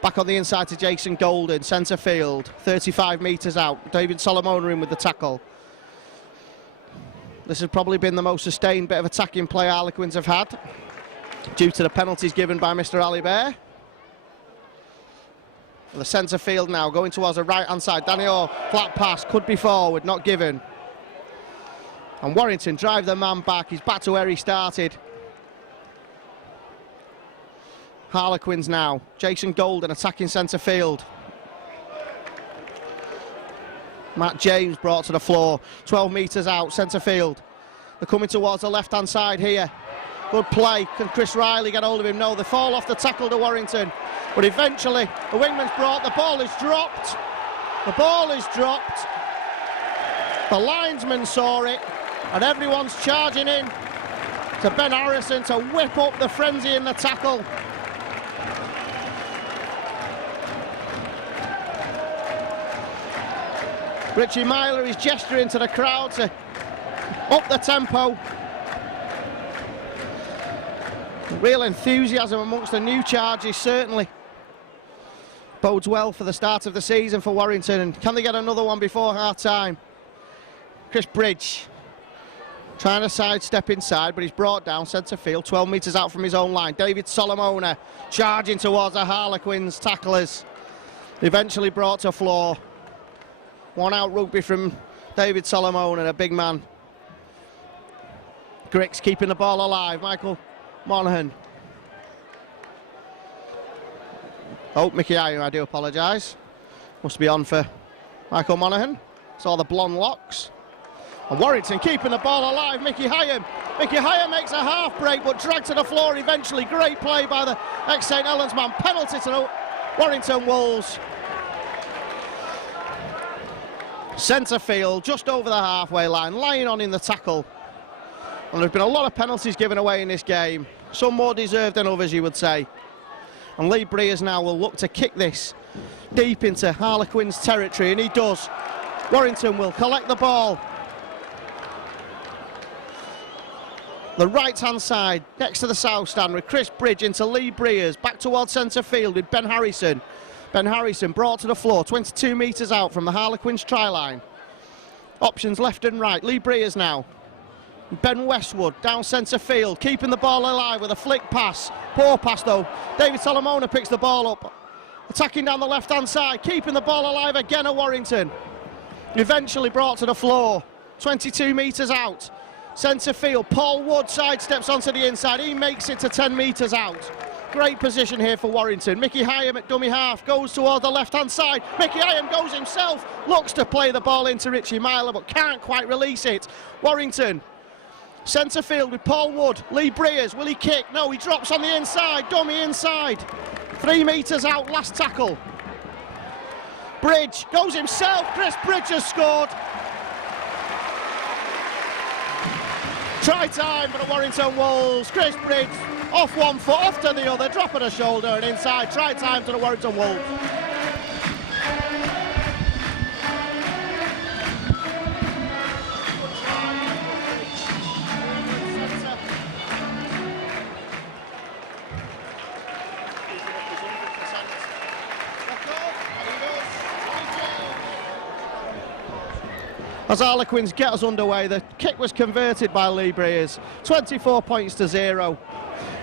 back on the inside to Jason Golden, centre field, 35 metres out. David Solomona in with the tackle. This has probably been the most sustained bit of attacking play Harlequins have had, due to the penalties given by Mr. Ali Bear. The centre field now, going towards the right-hand side. Danny Orr, flat pass, could be forward, not given. And Warrington drive the man back. He's back to where he started. Harlequins now. Jason Golden attacking centre field. Matt James brought to the floor. 12 metres out, centre field. They're coming towards the left-hand side here. Good play. Can Chris Riley get hold of him? No, they fall off the tackle to Warrington. But eventually, the wingman's brought. The ball is dropped. The ball is dropped. The linesman saw it, and everyone's charging in to Ben Harrison to whip up the frenzy in the tackle. Richie Myler is gesturing to the crowd to up the tempo. Real enthusiasm amongst the new charges, certainly bodes well for the start of the season for Warrington. And can they get another one before half-time? Chris Bridge trying to sidestep inside, but he's brought down centre field, 12 metres out from his own line. David Solomona charging towards the Harlequins tacklers. Eventually brought to floor. One out rugby from David Solomona, a big man. Grix keeping the ball alive. Michael Monaghan. Oh, Mickey Ayer, I do apologise. Must be on for Michael Monaghan. Saw the blonde locks. And Warrington keeping the ball alive. Mickey Hyam. Mickey Hyam makes a half break, but dragged to the floor eventually. Great play by the ex-St Helens man. Penalty to the Warrington Wolves. Centre field, just over the halfway line, lying on in the tackle. And there's been a lot of penalties given away in this game. Some more deserved than others, you would say. And Lee Breers now will look to kick this deep into Harlequins territory, and he does. Warrington will collect the ball. The right-hand side, next to the south stand, with Chris Bridge into Lee Breers, back towards centre field with Ben Harrison. Ben Harrison brought to the floor, 22 metres out from the Harlequins try line. Options left and right. Lee Breers now. Ben Westwood down centre field, keeping the ball alive with a flick pass. Poor pass though. David Solomona picks the ball up. Attacking down the left-hand side, keeping the ball alive again at Warrington. Eventually brought to the floor, 22 metres out. Centre field, Paul Wood sidesteps onto the inside. He makes it to 10 metres out. Great position here for Warrington. Mickey Hyam at dummy half, goes toward the left-hand side. Mickey Hyam goes himself, looks to play the ball into Richie Myler, but can't quite release it. Warrington, centre field with Paul Wood. Lee Breers, will he kick? No, he drops on the inside, dummy inside. 3 metres out, last tackle. Bridge goes himself, Chris Bridge has scored. Try time for the Warrington Wolves. Chris Bridge off one foot, off to the other, drop of the shoulder and inside. Try time to the Warrington Wolves. As Harlequins get us underway, the kick was converted by Lee Breers. 24 points to 0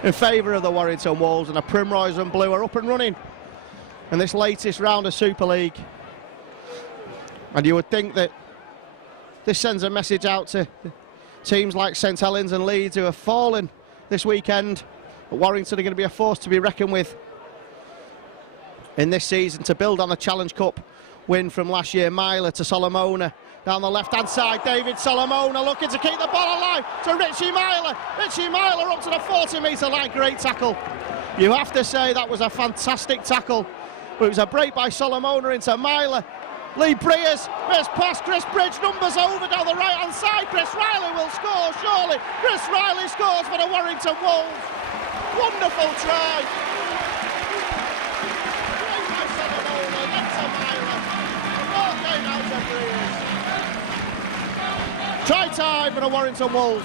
in favour of the Warrington Wolves, and the Primrose and Blue are up and running in this latest round of Super League. And you would think that this sends a message out to teams like St Helens and Leeds, who have fallen this weekend. But Warrington are going to be a force to be reckoned with in this season, to build on the Challenge Cup win from last year. Myler to Solomona down the left-hand side. David Solomona looking to keep the ball alive to Richie Myler. Richie Myler up to the 40-metre line. Great tackle. You have to say that was a fantastic tackle. But it was a break by Solomona into Myler. Lee Breers, first pass, Chris Bridge, numbers over down the right-hand side. Chris Riley will score, surely. Chris Riley scores for the Warrington Wolves. Wonderful try. Great by Solomona, then to Myler. The ball came out to Breers. Try time for the Warrington Wolves.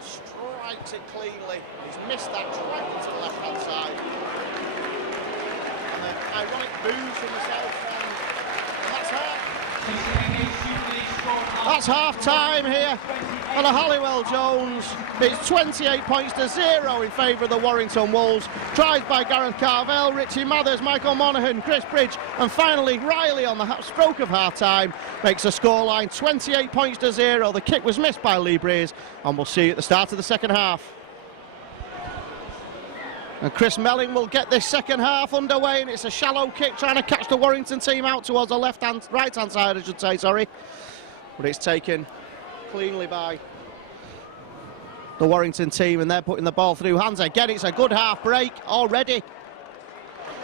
Strikes it cleanly. He's missed that right into the left-hand side. And an ironic booze from the south end. And that's half. That's half-time here for the Halliwell Jones. It's 28 points to 0 in favour of the Warrington Wolves. Tries by Gareth Carvell, Richie Mathers, Michael Monaghan, Chris Bridge, and finally Riley on the stroke of half-time makes the scoreline 28 points to 0. The kick was missed by Lee Breers, and we'll see you at the start of the second half. And Chris Melling will get this second half underway, and it's a shallow kick trying to catch the Warrington team out towards the right-hand side, I should say, sorry. But it's taken cleanly by the Warrington team, and they're putting the ball through hands again. It's a good half break already.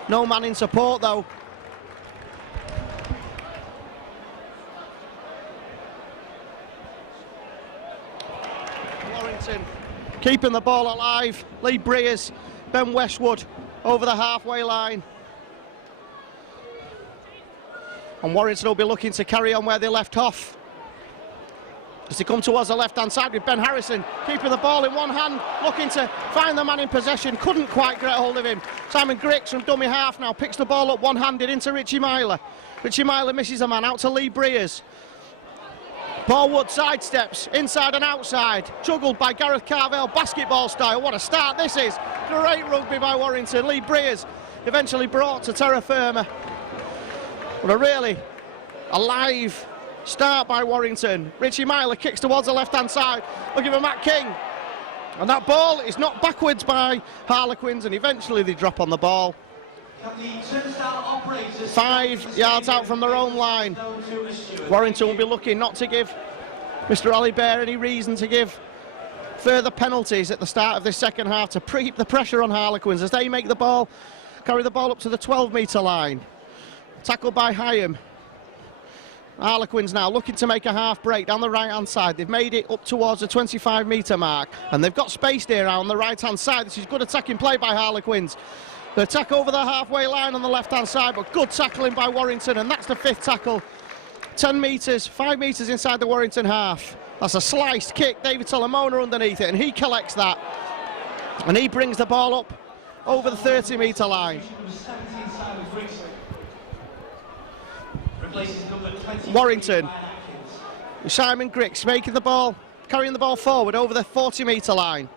No man in support though. Warrington keeping the ball alive. Lee Breers, Ben Westwood over the halfway line. And Warrington will be looking to carry on where they left off, as they come towards the left-hand side with Ben Harrison keeping the ball in one hand, looking to find the man in possession, couldn't quite get hold of him. Simon Griggs from dummy half now picks the ball up one-handed into Richie Myler. Richie Myler misses a man out to Lee Breers. Paul Wood sidesteps inside and outside, juggled by Gareth Carvell, basketball style. What a start this is. Great rugby by Warrington. Lee Breers eventually brought to terra firma. But a really alive start by Warrington. Richie Myler kicks towards the left-hand side, looking for Matt King. And that ball is knocked backwards by Harlequins, and eventually they drop on the ball. 5 yards out from their own line. Warrington will be looking not to give Mr. Ali Bear any reason to give further penalties at the start of this second half to keep the pressure on Harlequins as they make the ball, carry the ball up to the 12-metre line. Tackled by Hyam. Harlequins now looking to make a half break down the right-hand side. They've made it up towards the 25-metre mark, and they've got space there on the right-hand side. This is good attacking play by Harlequins. The attack over the halfway line on the left-hand side, but good tackling by Warrington, and that's the 5th tackle. 10 metres, 5 metres inside the Warrington half. That's a sliced kick. David Solomona underneath it, and he collects that. And he brings the ball up over the 30-metre line. Warrington, Simon Griggs making the ball, carrying the ball forward over the 40-metre line.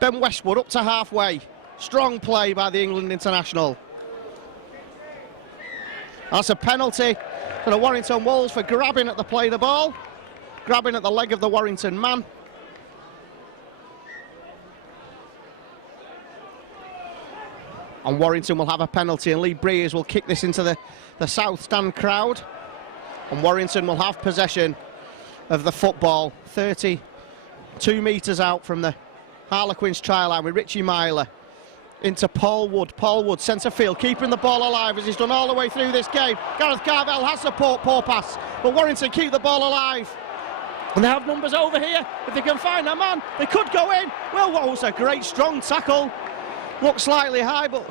Ben Westwood up to halfway. Strong play by the England international. That's a penalty for the Warrington Wolves for grabbing at the play of the ball, grabbing at the leg of the Warrington man. And Warrington will have a penalty, and Lee Breers will kick this into the south stand crowd. And Warrington will have possession of the football, 32 metres out from the Harlequins try line, with Richie Myler into Paul Wood. Paul Wood, centre field, keeping the ball alive as he's done all the way through this game. Gareth Carvell has the poor pass, but Warrington keep the ball alive. And they have numbers over here. If they can find a man, they could go in. Well, what was a great strong tackle. Looked slightly high, but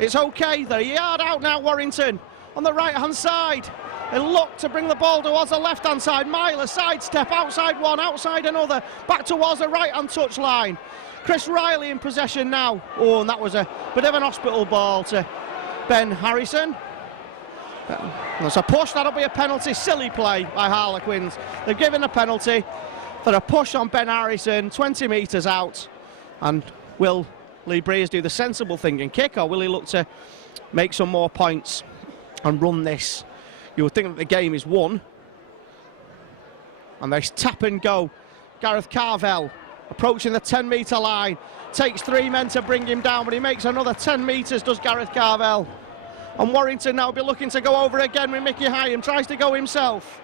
it's okay. They're a yard out now, Warrington. on the right-hand side. They look to bring the ball towards the left-hand side. Myler, sidestep, outside one, outside another, back towards the right-hand touchline. Chris Riley in possession now. Oh, and that was a bit of an hospital ball to Ben Harrison. That's a push, that'll be a penalty. Silly play by Harlequins. They've given a penalty for a push on Ben Harrison, 20 metres out. And will Lee Breers do the sensible thing and kick, or will he look to make some more points and run this? You would think that the game is won. And they tap and go. Gareth Carvell approaching the 10-metre line. Takes 3 men to bring him down, but he makes another 10 metres, does Gareth Carvell. And Warrington now will be looking to go over again with Mickey Hyam. Tries to go himself.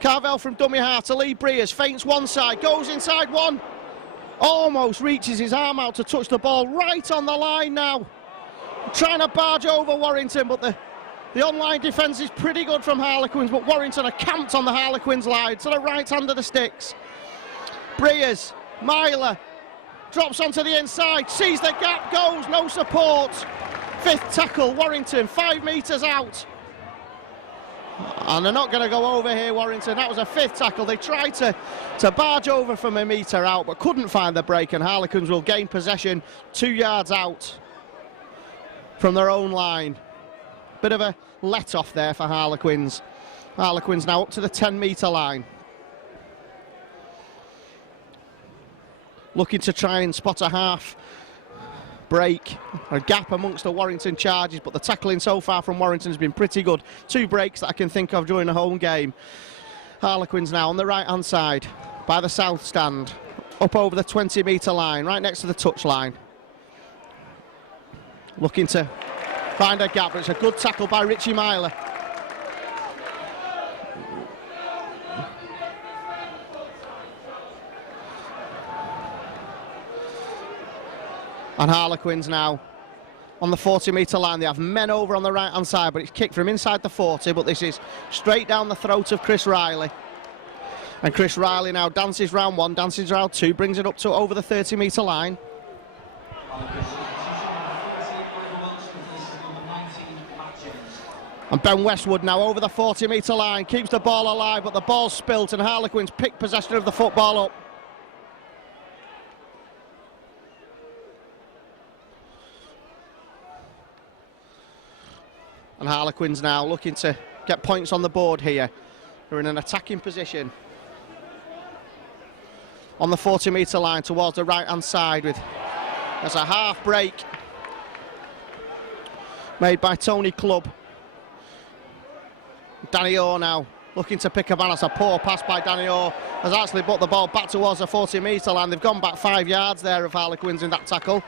Carvell from dummy half to Lee Breers. Feints one side, goes inside one. Almost reaches his arm out to touch the ball right on the line now. Trying to barge over Warrington, but the online defence is pretty good from Harlequins, but Warrington are camped on the Harlequins line to the right hand of the sticks. Breers, Myler, drops onto the inside, sees the gap, goes, no support. 5th tackle, Warrington, 5 metres out. And they're not going to go over here, Warrington. That was a 5th tackle. They tried to barge over from a metre out, but couldn't find the break, and Harlequins will gain possession 2 yards out from their own line. Bit of a let-off there for Harlequins. Harlequins now up to the 10-metre line. Looking to try and spot a half break, a gap amongst the Warrington charges, but the tackling so far from Warrington has been pretty good. 2 breaks that I can think of during the home game. Harlequins now on the right-hand side by the south stand, up over the 20-metre line, right next to the touchline. Looking to find a gap, but it's a good tackle by Richie Myler. And Harlequins now on the 40-metre line. They have men over on the right-hand side, but it's kicked from inside the 40, but this is straight down the throat of Chris Riley. And Chris Riley now dances round 1, dances round 2, brings it up to over the 30-metre line. And Ben Westwood now over the 40-metre line, keeps the ball alive, but the ball's spilt and Harlequins pick possession of the football up. And Harlequins now looking to get points on the board here. They're in an attacking position on the 40-metre line towards the right-hand side. There's a half break made by Tony Clubb. Danny Orr now looking to pick a man. That's a poor pass by Danny Orr. Has actually put the ball back towards the 40-metre line. They've gone back 5 yards there of Harlequins in that tackle.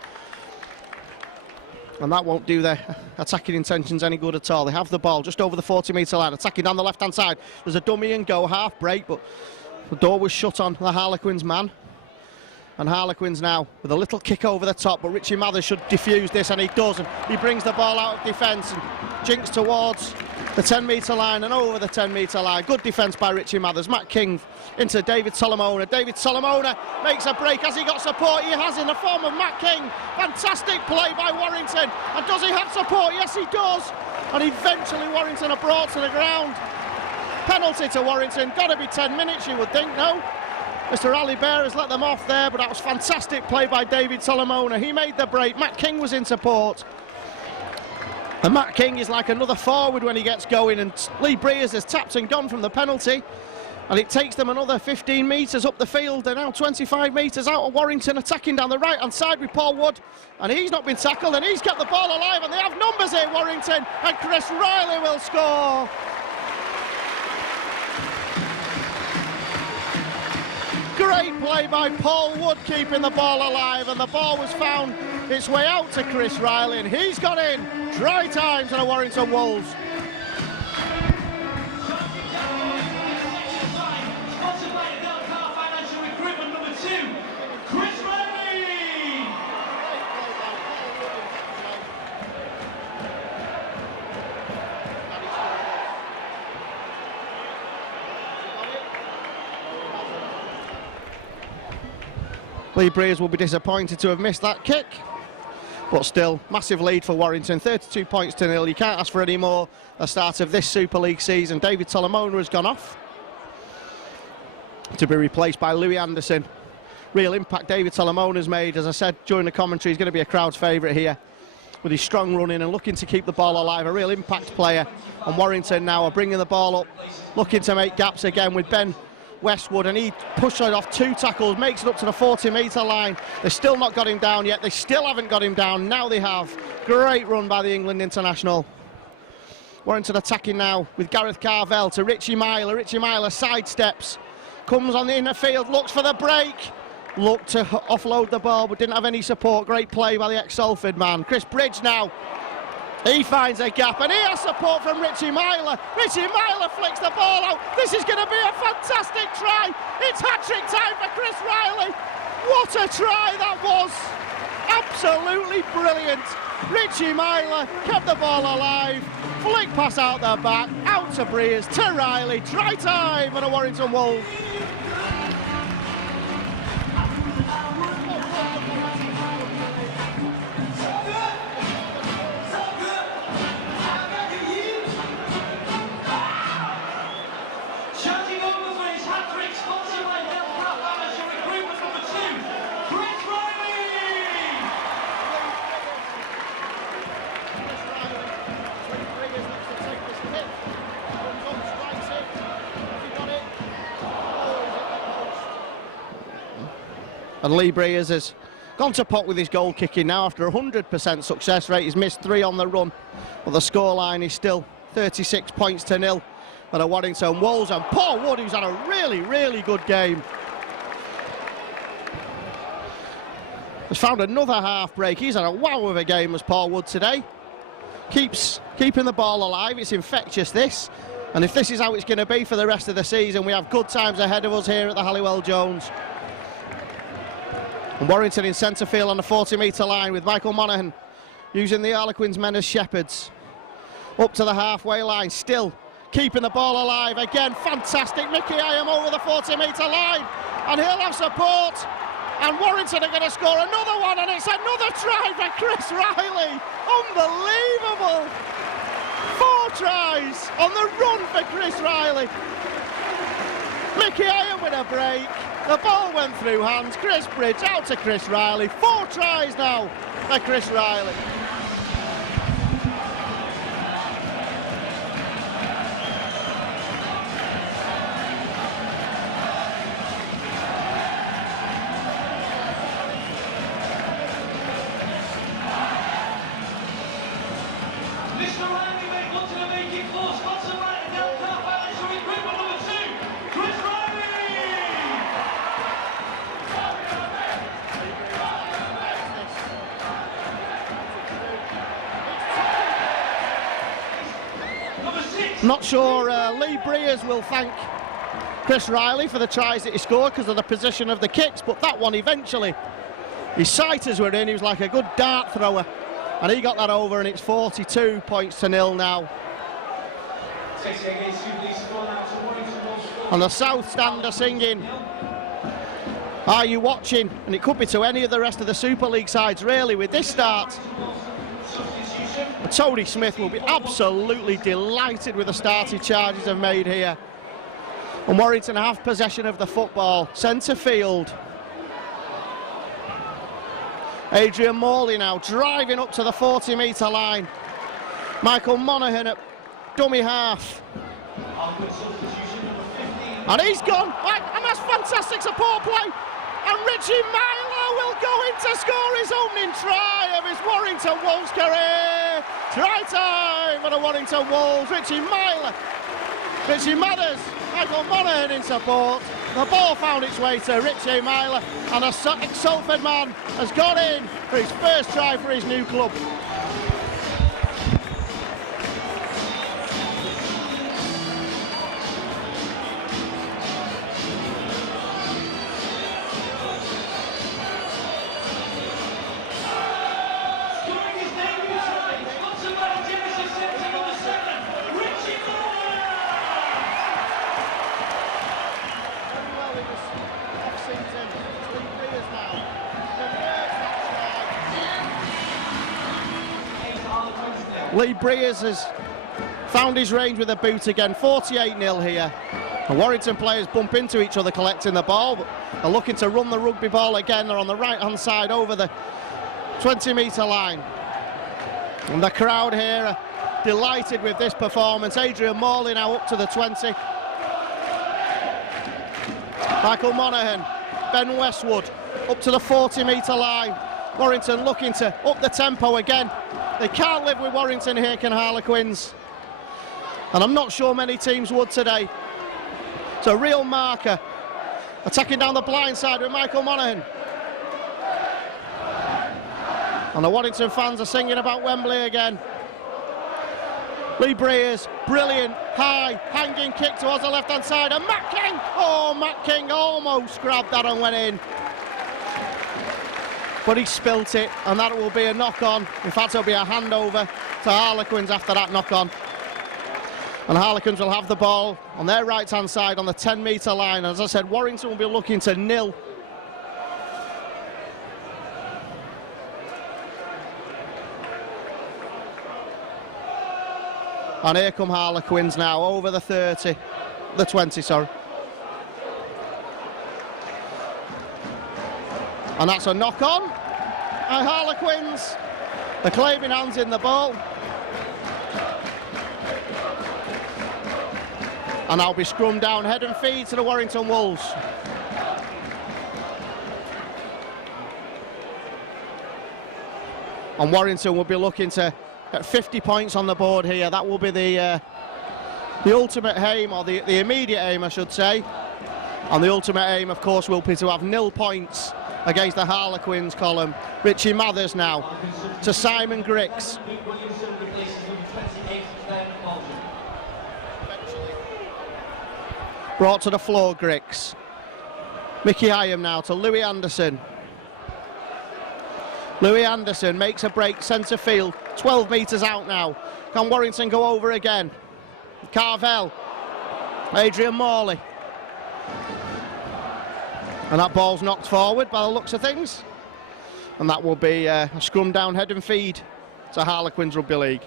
And that won't do their attacking intentions any good at all. They have the ball just over the 40-metre line, attacking down the left-hand side. There's a dummy and go, half break, but the door was shut on the Harlequins man. And Harlequins now with a little kick over the top, but Richie Mathers should defuse this, and he does. And he brings the ball out of defence and jinks towards the 10-metre line and over the 10-metre line. Good defence by Richie Mathers. Matt King into David Solomona. David Solomona makes a break. Has he got support? He has, in the form of Matt King. Fantastic play by Warrington. And does he have support? Yes, he does. And eventually Warrington are brought to the ground. Penalty to Warrington. Got to be 10 minutes, you would think, no? Mr. Ali Bear has let them off there, but that was fantastic play by David Solomona. He made the break. Matt King was in support. And Matt King is like another forward when he gets going, and Lee Breers has tapped and gone from the penalty, and it takes them another 15 metres up the field. They're now 25 metres out of Warrington, attacking down the right-hand side with Paul Wood, and he's not been tackled, and he's kept the ball alive, and they have numbers here, Warrington, and Chris Riley will score. Great play by Paul Wood, keeping the ball alive, and the ball was found its way out to Chris Riley, and he's got in. Try time to the Warrington Wolves. Lee Breers will be disappointed to have missed that kick. But still, massive lead for Warrington, 32 points to 0. You can't ask for any more at the start of this Super League season. David Solomona has gone off to be replaced by Louis Anderson. Real impact David Solomona's made. As I said during the commentary, he's going to be a crowd's favourite here with his strong running and looking to keep the ball alive. A real impact player. And Warrington now are bringing the ball up, looking to make gaps again with Ben Westwood, and he pushed it off 2 tackles, makes it up to the 40-metre line. They've still not got him down yet. They still haven't got him down. Now they have. Great run by the England international. Warrington attacking now with Gareth Carvell to Richie Myler. Richie Myler sidesteps, comes on the inner field, looks for the break. Looked to offload the ball but didn't have any support. Great play by the ex-Salford man. Chris Bridge now. He finds a gap and he has support from Richie Myler. Richie Myler flicks the ball out. This is going to be a fantastic try. It's hat-trick time for Chris Riley. What a try that was. Absolutely brilliant. Richie Myler kept the ball alive. Flick pass out the back. Out to Breers, to Riley. Try time for the Warrington Wolves. And Lee Breers has gone to pot with his goal kicking now after a 100% success rate. He's missed 3 on the run, but the scoreline is still 36 points to 0 for the Warrington Wolves. And Paul Wood, who's had a really, really good game, has found another half break. He's had a wow of a game as Paul Wood today. Keeping the ball alive. It's infectious, this. And if this is how it's going to be for the rest of the season, we have good times ahead of us here at the Halliwell Jones. And Warrington in centre field on the 40-metre line with Michael Monaghan using the Harlequins men as shepherds. Up to the halfway line, still keeping the ball alive. Again, fantastic. Mickey Iam over the 40-metre line. And he'll have support. And Warrington are going to score another one. And it's another try for Chris Riley. Unbelievable. 4 tries on the run for Chris Riley. Mickey Iam with a break. The ball went through hands. Chris Bridge out to Chris Riley. 4 tries now for Chris Riley. Mr. Riley may look to make it close. Watson right and down half balance for recruitment number 2. Chris Riley! Not sure Lee Breers will thank Chris Riley for the tries that he scored because of the position of the kicks, but that one eventually, his sighters were in. He was like a good dart thrower, and he got that over, and it's 42 points to 0 now. And the South Stand are singing, "Are you watching?" And it could be to any of the rest of the Super League sides really with this start. But Tony Smith will be absolutely delighted with the start his charges have made here. And Warrington have possession of the football. Centre field. Adrian Morley now driving up to the 40-metre line. Michael Monaghan at dummy half. And he's gone. And that's fantastic support play. And Richie Myler will go in to score his opening try of his Warrington Wolves career. Try time for the Warrington Wolves. Richie Myler. Richie Mathers. Michael Monaghan in support. The ball found its way to Richie Myler, and a Salford man has gone in for his first try for his new club. Lee Breers has found his range with a boot again. 48-0 here. The Warrington players bump into each other collecting the ball, but they're looking to run the rugby ball again. They're on the right-hand side over the 20-metre line. And the crowd here are delighted with this performance. Adrian Morley now up to the 20. Michael Monaghan, Ben Westwood up to the 40-metre line. Warrington looking to up the tempo again. They can't live with Warrington here, can Harlequins. And I'm not sure many teams would today. It's a real marker. Attacking down the blind side with Michael Monaghan. And the Warrington fans are singing about Wembley again. Lee Breers, brilliant, high, hanging kick towards the left-hand side. And Matt King! Oh, Matt King almost grabbed that and went in. But he spilt it, and that will be a knock-on. In fact, it'll be a handover to Harlequins after that knock-on. And Harlequins will have the ball on their right-hand side on the 10-metre line. As I said, Warrington will be looking to nil. And here come Harlequins now, over the 30, the 20, sorry. And that's a knock-on. And Harlequins, the claiming hands in the ball. And that'll be scrummed down, head and feet to the Warrington Wolves. And Warrington will be looking to get 50 points on the board here. That will be the ultimate aim, or the immediate aim, I should say. And the ultimate aim, of course, will be to have 0 points against the Harlequins column. Richie Mathers now to Simon Grix. Brought to the floor, Grix. Mickey Hyam now to Louis Anderson. Louis Anderson makes a break, centre field, 12 metres out now. Can Warrington go over again? Carvel, Adrian Morley. And that ball's knocked forward by the looks of things. And that will be a scrum down, head and feed to Harlequins Rugby League.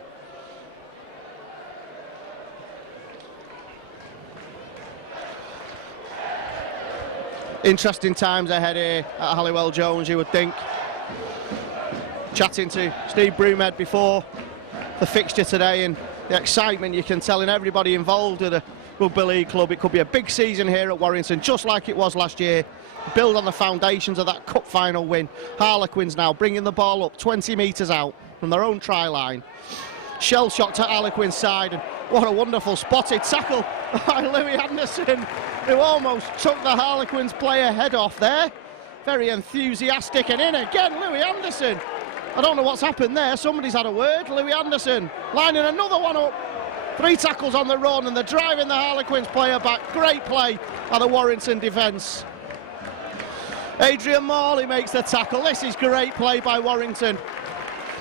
Interesting times ahead here at Halliwell Jones, you would think. Chatting to Steve Broomhead before the fixture today, and the excitement you can tell in everybody involved at the Rugby League club. It could be a big season here at Warrington, just like it was last year. Build on the foundations of that cup final win. Harlequins now bringing the ball up 20 metres out from their own try line. Shell shot to Harlequins side, and what a wonderful spotted tackle by Louis Anderson, who almost took the Harlequins player head off there. Very enthusiastic, and in again Louis Anderson. I don't know what's happened there. Somebody's had a word. Louis Anderson lining another one up. 3 tackles on the run, and they're driving the Harlequins player back. Great play by the Warrington defence. Adrian Morley makes the tackle. This is great play by Warrington.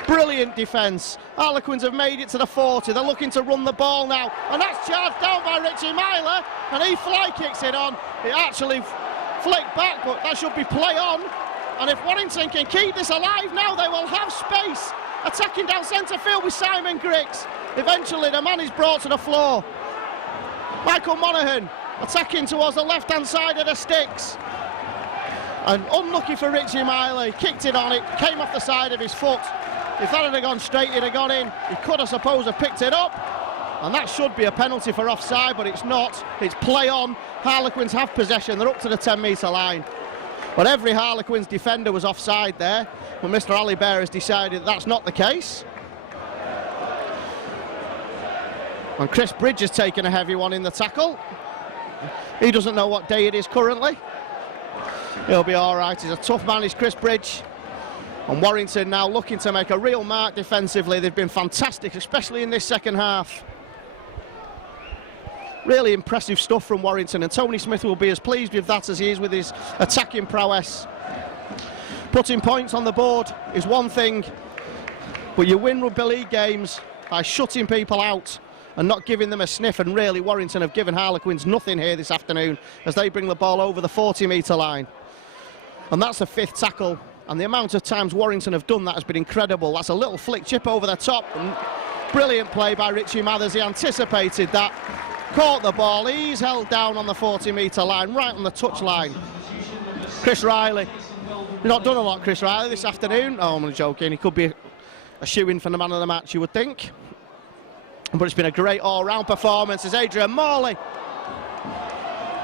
Brilliant defence. Harlequins have made it to the 40. They're looking to run the ball now, and that's charged down by Richie Myler, and he fly kicks it on. It actually flicked back, but that should be play on. And if Warrington can keep this alive now, they will have space. Attacking down centre field with Simon Grix. Eventually the man is brought to the floor. Michael Monaghan attacking towards the left-hand side of the sticks. And unlucky for Richie Myler, he kicked it on, it came off the side of his foot. If that had gone straight, it'd have gone in. He could, I suppose, have picked it up. And that should be a penalty for offside, but it's not. It's play on. Harlequins have possession. They're up to the 10-metre line. But every Harlequins defender was offside there. But Mr. Ali Bear has decided that's not the case. And Chris Bridge has taken a heavy one in the tackle. He doesn't know what day it is currently. He'll be all right. He's a tough man, is Chris Bridge. And Warrington now looking to make a real mark defensively. They've been fantastic, especially in this second half. Really impressive stuff from Warrington, and Tony Smith will be as pleased with that as he is with his attacking prowess. Putting points on the board is one thing, but you win rugby league games by shutting people out and not giving them a sniff, and really Warrington have given Harlequins nothing here this afternoon as they bring the ball over the 40-metre line. And that's the 5th tackle, and the amount of times Warrington have done that has been incredible. That's a little flick chip over the top, and Brilliant play by Richie Mathers. He anticipated that, caught the ball. He's held down on the 40-metre line, right on the touch line. Chris Riley. He's not done a lot, Chris Riley, this afternoon. Oh, I'm only joking. He could be a shoe-in for the man of the match, you would think. But it's been a great all-round performance as Adrian Morley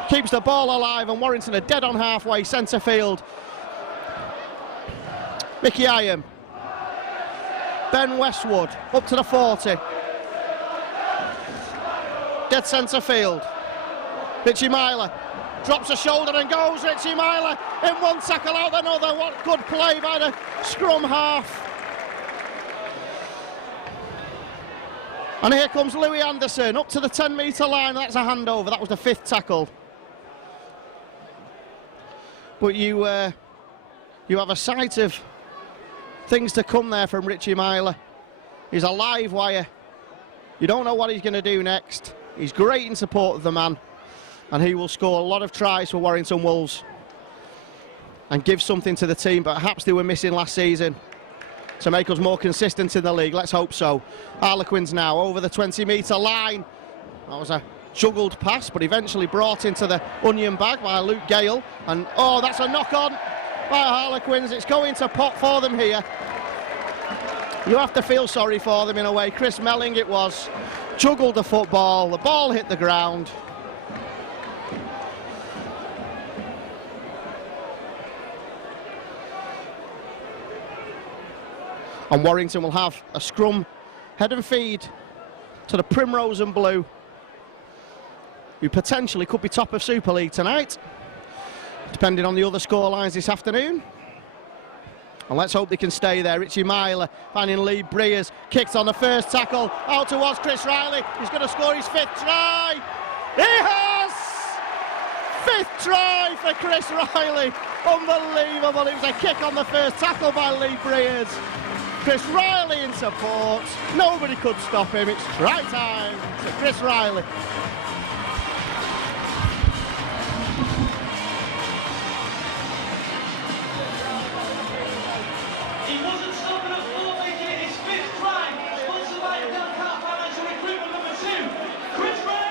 keeps the ball alive, and Warrington are dead on halfway, centre field. Mickey Iam. Ben Westwood up to the 40. Dead centre field. Richie Myler drops a shoulder and goes. Richie Myler in one tackle, out another. What good play by the scrum half. And here comes Louis Anderson up to the 10-metre line. That's a handover. That was the 5th tackle. But you have a sight of things to come there from Richie Myler. He's a live wire. You don't know what he's going to do next. He's great in support of the man, and he will score a lot of tries for Warrington Wolves and give something to the team, but perhaps they were missing last season, to make us more consistent in the league. Let's hope so. Harlequins now over the 20-metre line. That was a juggled pass, but eventually brought into the onion bag by Luke Gale. And oh, that's a knock-on by Harlequins. It's going to pot for them here. You have to feel sorry for them in a way. Chris Melling it was. Juggled the football. The ball hit the ground. And Warrington will have a scrum head and feed to the Primrose and Blue, who potentially could be top of Super League tonight, depending on the other scorelines this afternoon. And let's hope they can stay there. Richie Myler finding Lee Breers, kicked on the first tackle, out towards Chris Riley. He's going to score his 5th try. He has! 5th try for Chris Riley. Unbelievable. It was a kick on the first tackle by Lee Breers. Chris Riley in support. Nobody could stop him. It's try time to Chris Riley. He wasn't stopping at 4, making it his 5th try. Sponsored by Delcar Financial Recruitment number 2, Chris Riley.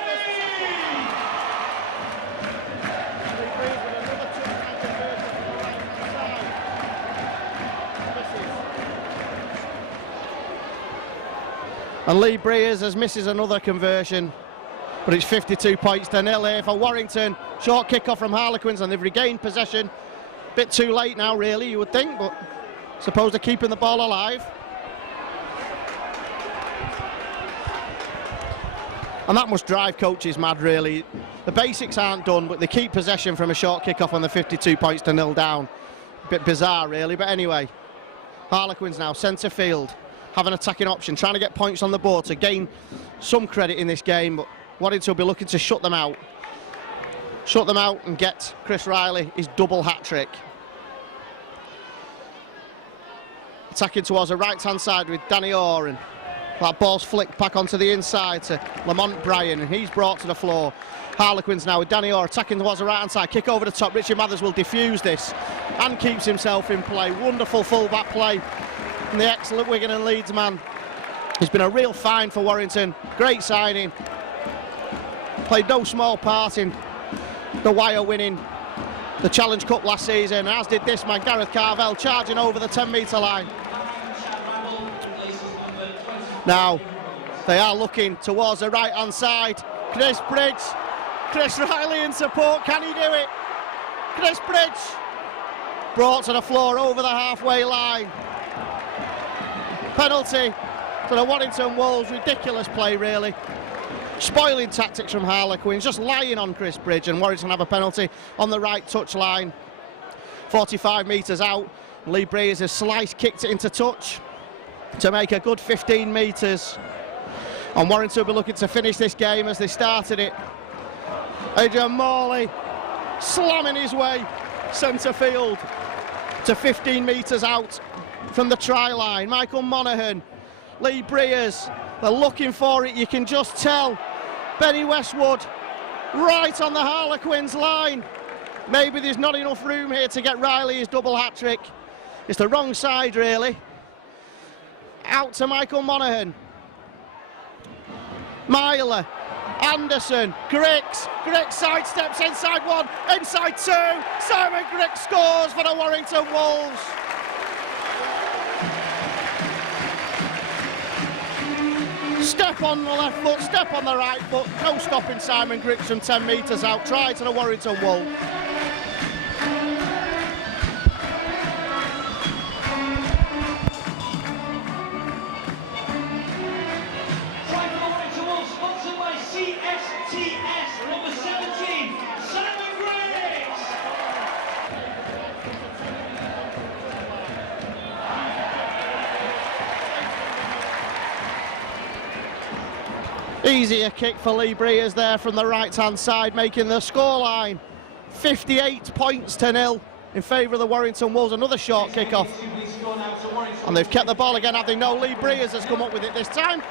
And Lee Breers has misses another conversion, but it's 52 points to 0 here for Warrington. Short kick-off from Harlequins, and they've regained possession. Bit too late now, really, you would think, but suppose they're keeping the ball alive. And that must drive coaches mad, really. The basics aren't done, but they keep possession from a short kick-off on the 52 points to 0 down. A bit bizarre, really, but anyway. Harlequins now, centre field. Have an attacking option, trying to get points on the board to gain some credit in this game, but Warrington will be looking to shut them out. Shut them out and get Chris Riley his double hat-trick. Attacking towards the right-hand side with Danny Orr, and that ball's flicked back onto the inside to Lamont Bryan, and he's brought to the floor. Harlequins now with Danny Orr attacking towards the right-hand side, kick over the top. Richie Mathers will defuse this and keeps himself in play. Wonderful full-back play from the excellent Wigan and Leeds man. He's been a real find for Warrington. Great signing. Played no small part in the wire winning the Challenge Cup last season, as did this man, Gareth Carvell, charging over the 10-metre line. Now, they are looking towards the right-hand side. Chris Bridge, Chris Riley in support. Can he do it? Chris Bridge brought to the floor over the halfway line. Penalty to the Warrington Wolves. Ridiculous play, really. Spoiling tactics from Harlequins, just lying on Chris Bridge, and Warrington have a penalty on the right touch line. 45 metres out. Lee Breers has kicked it into touch to make a good 15 metres. And Warrington will be looking to finish this game as they started it. Adrian Morley slamming his way centre field to 15 metres out from the try line. Michael Monaghan, Lee Breers, they're looking for it, you can just tell. Benny Westwood right on the Harlequins line. Maybe there's not enough room here to get Riley his double hat-trick. It's the wrong side, really. Out to Michael Monaghan. Myler, Anderson, Griggs sidesteps inside one, inside two. Simon Griggs scores for the Warrington Wolves. Step on the left foot, step on the right foot, no stopping Simon Griggs from 10 metres out. Try to the Warrington Wolves. Number 17, Simon Griggs. Easier kick for Lee Breers there from the right-hand side, making the scoreline 58 points to 0 in favour of the Warrington Wolves. Another short kick-off. And they've kept the ball again, have they? No, Lee Breers has come up with it this time.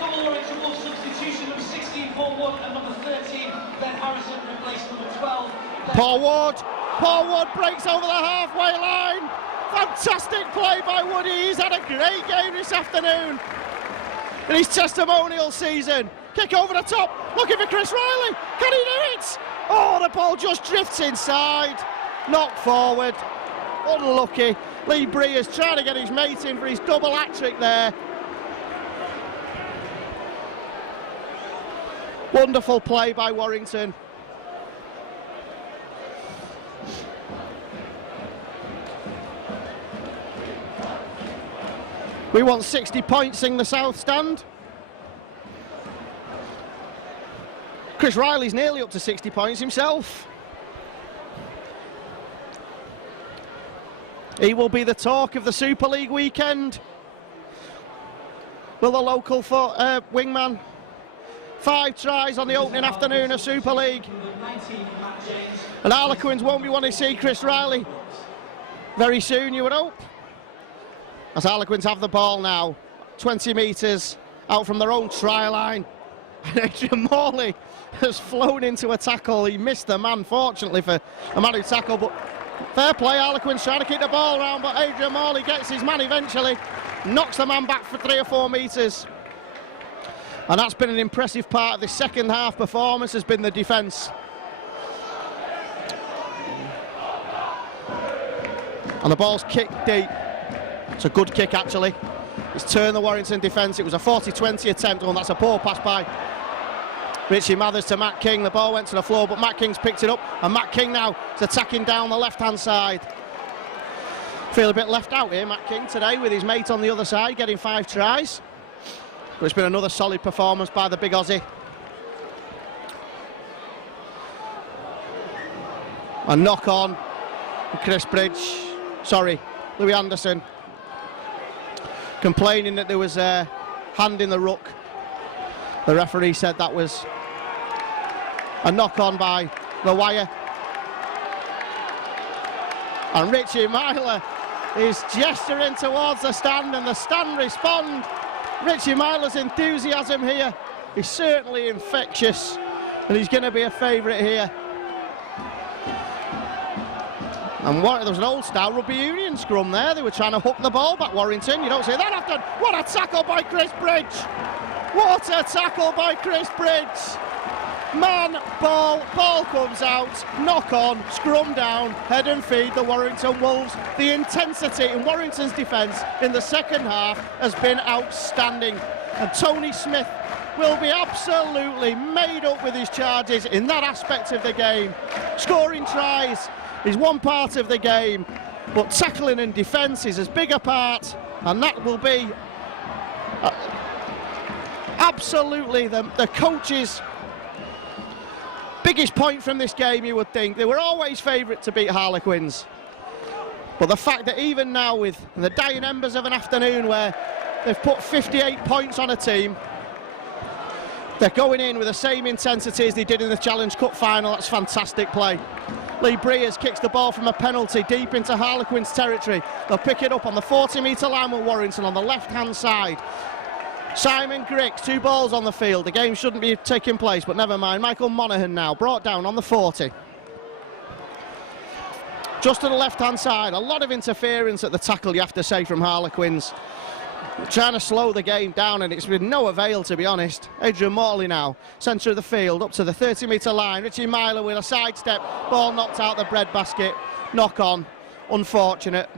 Double Warrington Wolves substitution, number 16, Paul Wood, and number 13, Ben Harrison, replaced number 12. Paul Wood breaks over the halfway line. Fantastic play by Woody. He's had a great game this afternoon in his testimonial season. Kick over the top, looking for Chris Riley. Can he do it? Oh, the ball just drifts inside. Knocked forward. Unlucky. Lee Breers trying to get his mate in for his double hat-trick there. Wonderful play by Warrington. We want 60 points in the south stand. Chris Riley's nearly up to 60 points himself. He will be the talk of the Super League weekend. Will the local wingman? 5 tries on the opening afternoon of Super League. And Harlequins won't be wanting to see Chris Riley very soon, you would hope. As Harlequins have the ball now, 20 metres out from their own try line. And Adrian Morley has flown into a tackle. He missed the man, fortunately, for a man who tackled, but fair play. Harlequins trying to keep the ball around, but Adrian Morley gets his man eventually, knocks the man back for 3 or 4 metres. And that's been an impressive part of the second half performance, has been the defence. And the ball's kicked deep. It's a good kick, actually. It's turned the Warrington defence. It was a 40-20 attempt, and that's a poor pass by Richie Mathers to Matt King. The ball went to the floor, but Matt King's picked it up, and Matt King now is attacking down the left-hand side. Feel a bit left out here, Matt King, today, with his mate on the other side, getting 5 tries. But it's been another solid performance by the big Aussie. A knock on Chris Bridge. Sorry, Louis Anderson. Complaining that there was a hand in the ruck. The referee said that was a knock on by the wire. And Richie Myler is gesturing towards the stand, and the stand respond. Richie Myler's enthusiasm here is certainly infectious, and he's going to be a favourite here. And there was an old-style rugby union scrum there. They were trying to hook the ball back, Warrington. You don't see that often. What a tackle by Chris Bridge! What a tackle by Chris Bridge! Man, ball comes out, knock on, scrum down, head and feed the Warrington Wolves. The intensity in Warrington's defence in the second half has been outstanding. And Tony Smith will be absolutely made up with his charges in that aspect of the game. Scoring tries is one part of the game, but tackling and defence is as big a part, and that will be absolutely the coach's biggest point from this game, you would think. They were always favourite to beat Harlequins. But the fact that even now, with the dying embers of an afternoon where they've put 58 points on a team, they're going in with the same intensity as they did in the Challenge Cup final. That's fantastic play. Lee Breers kicks the ball from a penalty deep into Harlequins territory. They'll pick it up on the 40-metre line with Warrington on the left-hand side. Simon Griggs, 2 balls on the field. The game shouldn't be taking place, but never mind. Michael Monaghan now brought down on the 40. Just to the left-hand side. A lot of interference at the tackle, you have to say, from Harlequins. Trying to slow the game down, and it's been no avail, to be honest. Adrian Morley now, centre of the field, up to the 30-metre line. Richie Myler with a sidestep, ball knocked out the breadbasket, knock on, unfortunate.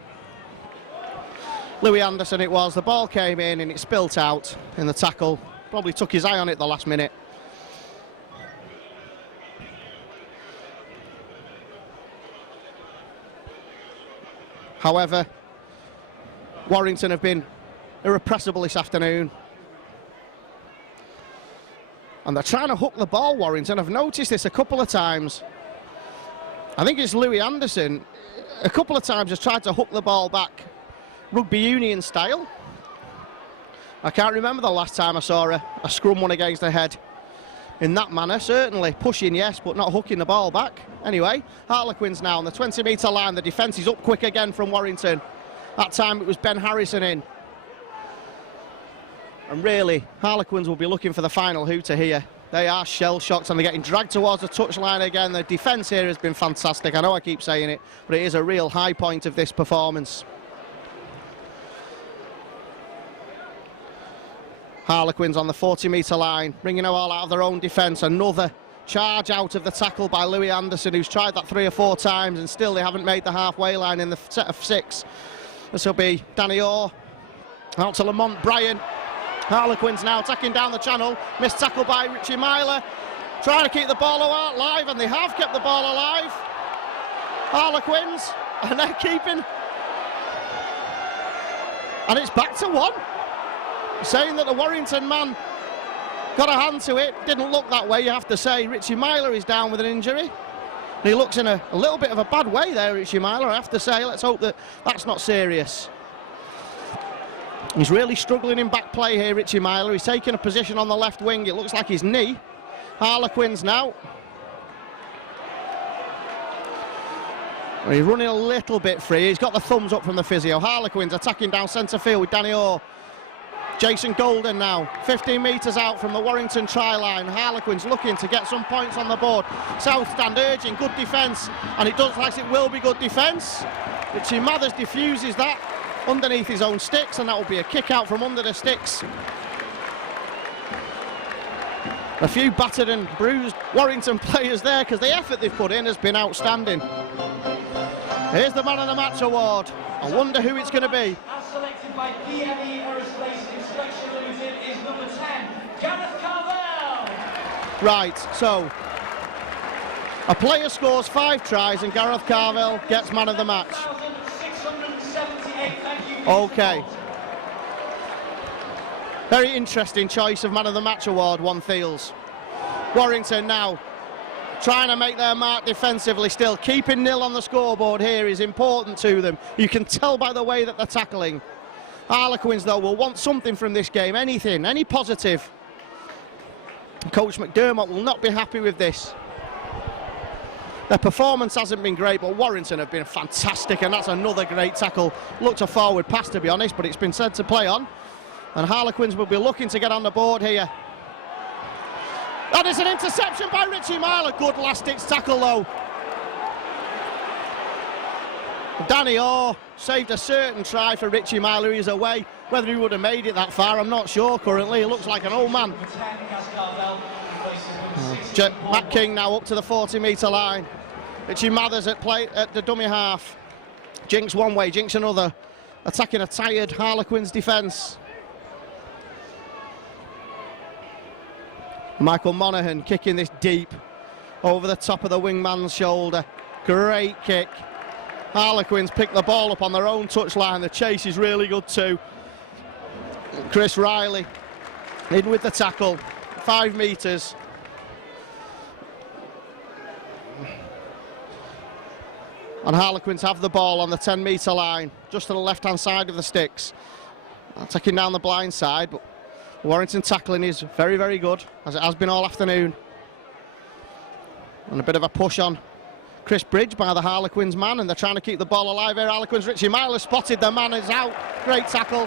Louis Anderson it was, the ball came in and it spilt out in the tackle. Probably took his eye on it the last minute. However, Warrington have been irrepressible this afternoon. And they're trying to hook the ball, Warrington. I've noticed this a couple of times. I think it's Louis Anderson. A couple of times has tried to hook the ball back, rugby union style. I can't remember the last time I saw a scrum one against the head in that manner. Certainly pushing, yes, but not hooking the ball back. Anyway, Harlequins now on the 20-metre line. The defence is up quick again from Warrington. That time it was Ben Harrison in. And really, Harlequins will be looking for the final hooter here. They are shell-shocked and they're getting dragged towards the touchline again. The defence here has been fantastic. I know I keep saying it, but it is a real high point of this performance. Harlequins on the 40-metre line, bringing it all out of their own defence. Another charge out of the tackle by Louis Anderson, who's tried that 3 or 4 times, and still they haven't made the halfway line in the set of 6. This will be Danny Orr, out to Lamont Bryan. Harlequins now attacking down the channel. Missed tackle by Richie Myler. Trying to keep the ball alive, and they have kept the ball alive. Harlequins, and they're keeping. And it's back to 1. Saying that the Warrington man got a hand to it. Didn't look that way, you have to say. Richie Myler is down with an injury. He looks in a little bit of a bad way there, Richie Myler, I have to say. Let's hope that that's not serious. He's really struggling in back play here, Richie Myler. He's taking a position on the left wing. It looks like his knee. Harlequins now. He's running a little bit free. He's got the thumbs up from the physio. Harlequins attacking down centre field with Danny Orr. Jason Golden now, 15 metres out from the Warrington try line. Harlequins looking to get some points on the board. South Stand urging, good defence, and it does like it will be good defence. Richie Mathers diffuses that underneath his own sticks, and that will be a kick out from under the sticks. A few battered and bruised Warrington players there, because the effort they've put in has been outstanding. Here's the Man of the Match award. I wonder who it's going to be. As selected by PME Aerospace Inspection Limited is number 10, Gareth Carvel. Right, so a player scores 5 tries and Gareth Carvel gets Man of the Match. 678, thank you. Okay. Very interesting choice of Man of the Match award, one feels. Warrington now trying to make their mark defensively still. Keeping nil on the scoreboard here is important to them. You can tell by the way that they're tackling. Harlequins, though, will want something from this game, anything, any positive. Coach McDermott will not be happy with this. Their performance hasn't been great, but Warrington have been fantastic, and that's another great tackle. Looked a forward pass, to be honest, but it's been said to play on. And Harlequins will be looking to get on the board here. That is an interception by Richie Myler. Good last-ditch tackle, though. Danny Orr saved a certain try for Richie Myler. He's away. Whether he would have made it that far, I'm not sure currently. He looks like an old man. Matt King now up to the 40-metre line. Richie Mathers at play at the dummy half. Jinx one way, Jinx another. Attacking a tired Harlequins defence. Michael Monaghan kicking this deep over the top of the wingman's shoulder. Great kick. Harlequins pick the ball up on their own touchline. The chase is really good too. Chris Riley in with the tackle. 5 metres. And Harlequins have the ball on the 10-metre line, just to the left-hand side of the sticks. Taking down the blind side, but Warrington tackling is very, very good, as it has been all afternoon. And a bit of a push on Chris Bridge by the Harlequins man, and they're trying to keep the ball alive here. Harlequins, Richie Myler spotted, the man is out. Great tackle.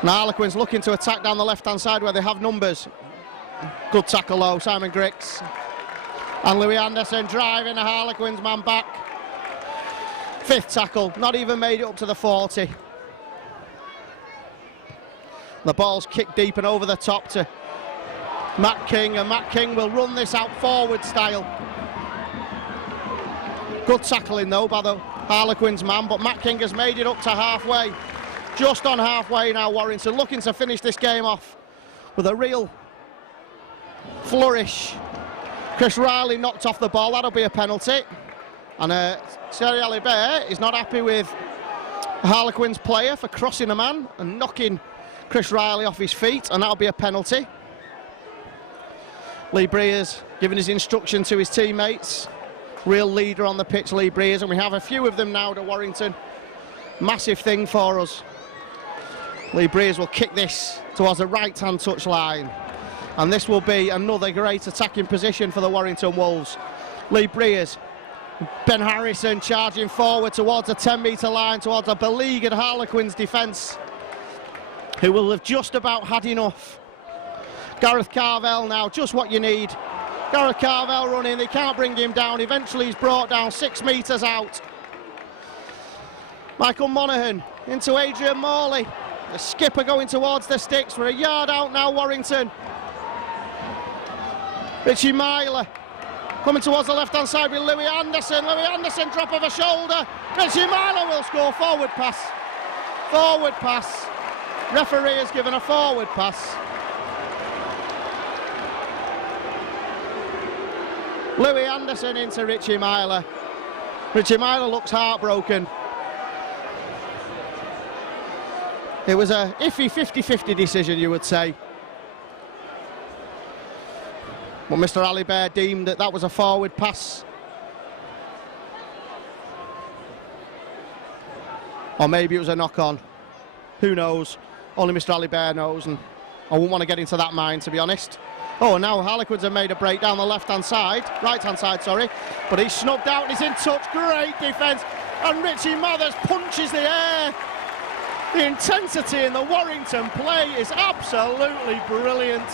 And Harlequins looking to attack down the left-hand side where they have numbers. Good tackle though, Simon Grix. And Louis Anderson driving the Harlequins man back. 5th tackle, not even made it up to the 40. The ball's kicked deep and over the top to Matt King, and Matt King will run this out forward style. Good tackling though by the Harlequins man, but Matt King has made it up to halfway. Just on halfway now, Warrington looking to finish this game off with a real flourish. Chris Riley knocked off the ball, that'll be a penalty. And Thierry Alibert is not happy with the Harlequins player for crossing a man and knocking Chris Riley off his feet, and that'll be a penalty. Lee Breers giving his instruction to his teammates. Real leader on the pitch, Lee Breers, and we have a few of them now to Warrington. Massive thing for us. Lee Breers will kick this towards the right-hand touch line, and this will be another great attacking position for the Warrington Wolves. Lee Breers, Ben Harrison charging forward towards the 10-metre line, towards a beleaguered Harlequins defence, who will have just about had enough. Gareth Carvell now, just what you need. Gareth Carvell running, they can't bring him down. Eventually he's brought down 6 metres out. Michael Monaghan into Adrian Morley. The skipper going towards the sticks. We're a yard out now, Warrington. Richie Myler coming towards the left-hand side with Louis Anderson. Louis Anderson, drop of a shoulder. Richie Myler will score. Forward pass. Forward pass. Referee has given a forward pass. Louis Anderson into Richie Myler. Richie Myler looks heartbroken. It was a iffy 50-50 decision, you would say. But Mr. Alibert deemed that that was a forward pass. Or maybe it was a knock-on. Who knows? Only Mr. Alibert knows, and I wouldn't want to get into that mind, to be honest. Oh, and now Harlequins have made a break down the left-hand side, right-hand side, sorry. But he's snubbed out and he's in touch. Great defence. And Richie Mathers punches the air. The intensity in the Warrington play is absolutely brilliant.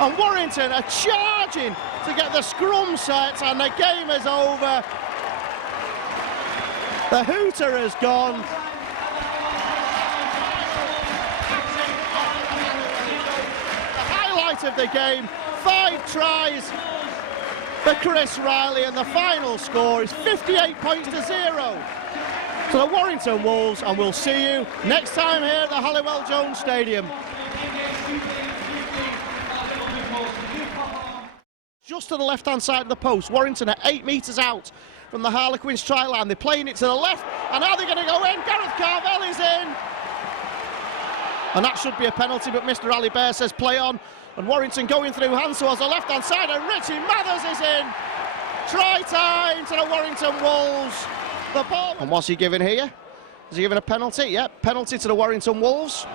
And Warrington are charging to get the scrum set, and the game is over. The hooter has gone. Of the game, 5 tries for Chris Riley, and the final score is 58 points to 0 to the Warrington Wolves, and we'll see you next time here at the Halliwell Jones Stadium. Just to the left-hand side of the post, Warrington are 8 metres out from the Harlequins try line. They're playing it to the left, and are they going to go in? Gareth Carvell is in, and that should be a penalty, but Mr. Alibert says play on. And Warrington going through hands towards the left-hand side, and Richie Mathers is in. Try time to the Warrington Wolves. The ball. And what's he given here? Is he given a penalty? Yep, penalty to the Warrington Wolves.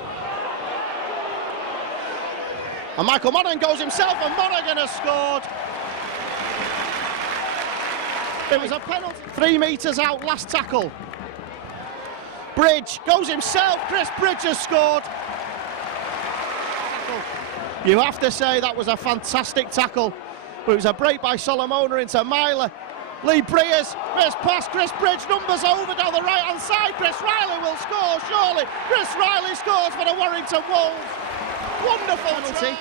And Michael Monaghan goes himself, and Monaghan has scored. It was a penalty. 3 metres out, last tackle. Bridge goes himself. Chris Bridge has scored. You have to say that was a fantastic tackle. But it was a break by Solomona into Myler. Lee Breers, missed pass, Chris Bridge, numbers over down the right-hand side. Chris Riley will score, surely. Chris Riley scores for the Warrington Wolves. Wonderful try.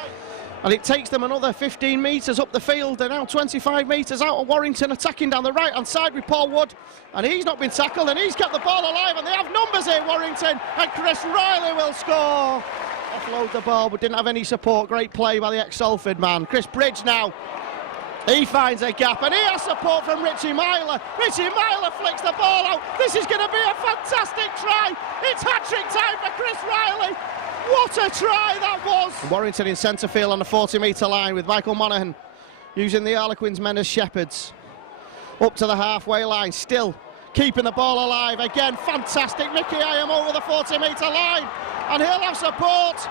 And it takes them another 15 metres up the field. They're now 25 metres out of Warrington, attacking down the right-hand side with Paul Wood. And he's not been tackled, and he's kept the ball alive, and they have numbers here, Warrington. And Chris Riley will score. Offload the ball, but didn't have any support. Great play by the ex-Salford man. Chris Bridge now. He finds a gap, and he has support from Richie Myler. Richie Myler flicks the ball out. This is going to be a fantastic try. It's hat-trick time for Chris Riley. What a try that was. Warrington in centre field on the 40-metre line with Michael Monaghan using the Harlequins men as shepherds. Up to the halfway line, still keeping the ball alive. Again, fantastic. Mickey Iam over the 40-metre line, and he'll have support.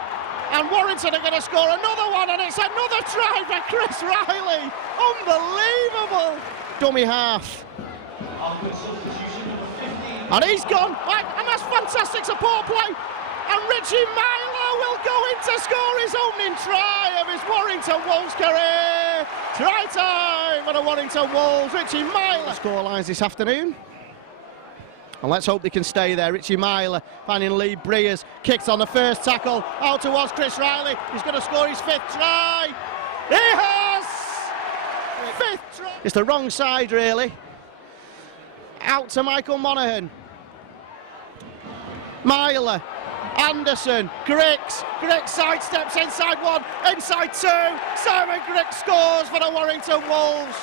And Warrington are going to score another one, and it's another try for Chris Riley. Unbelievable. Dummy half. And he's gone. And that's fantastic support play. And Richie Myler will go in to score his opening try of his Warrington Wolves career. Try time for the Warrington Wolves. Richie Myler. Score lines this afternoon. And let's hope they can stay there. Richie Myler finding Lee Breers. Kicks on the first tackle. Out towards Chris Riley. He's going to score his 5th try. He has! 5th try. It's the wrong side, really. Out to Michael Monaghan. Myler. Anderson. Griggs. Griggs sidesteps inside 1. Inside 2. Simon Griggs scores for the Warrington Wolves.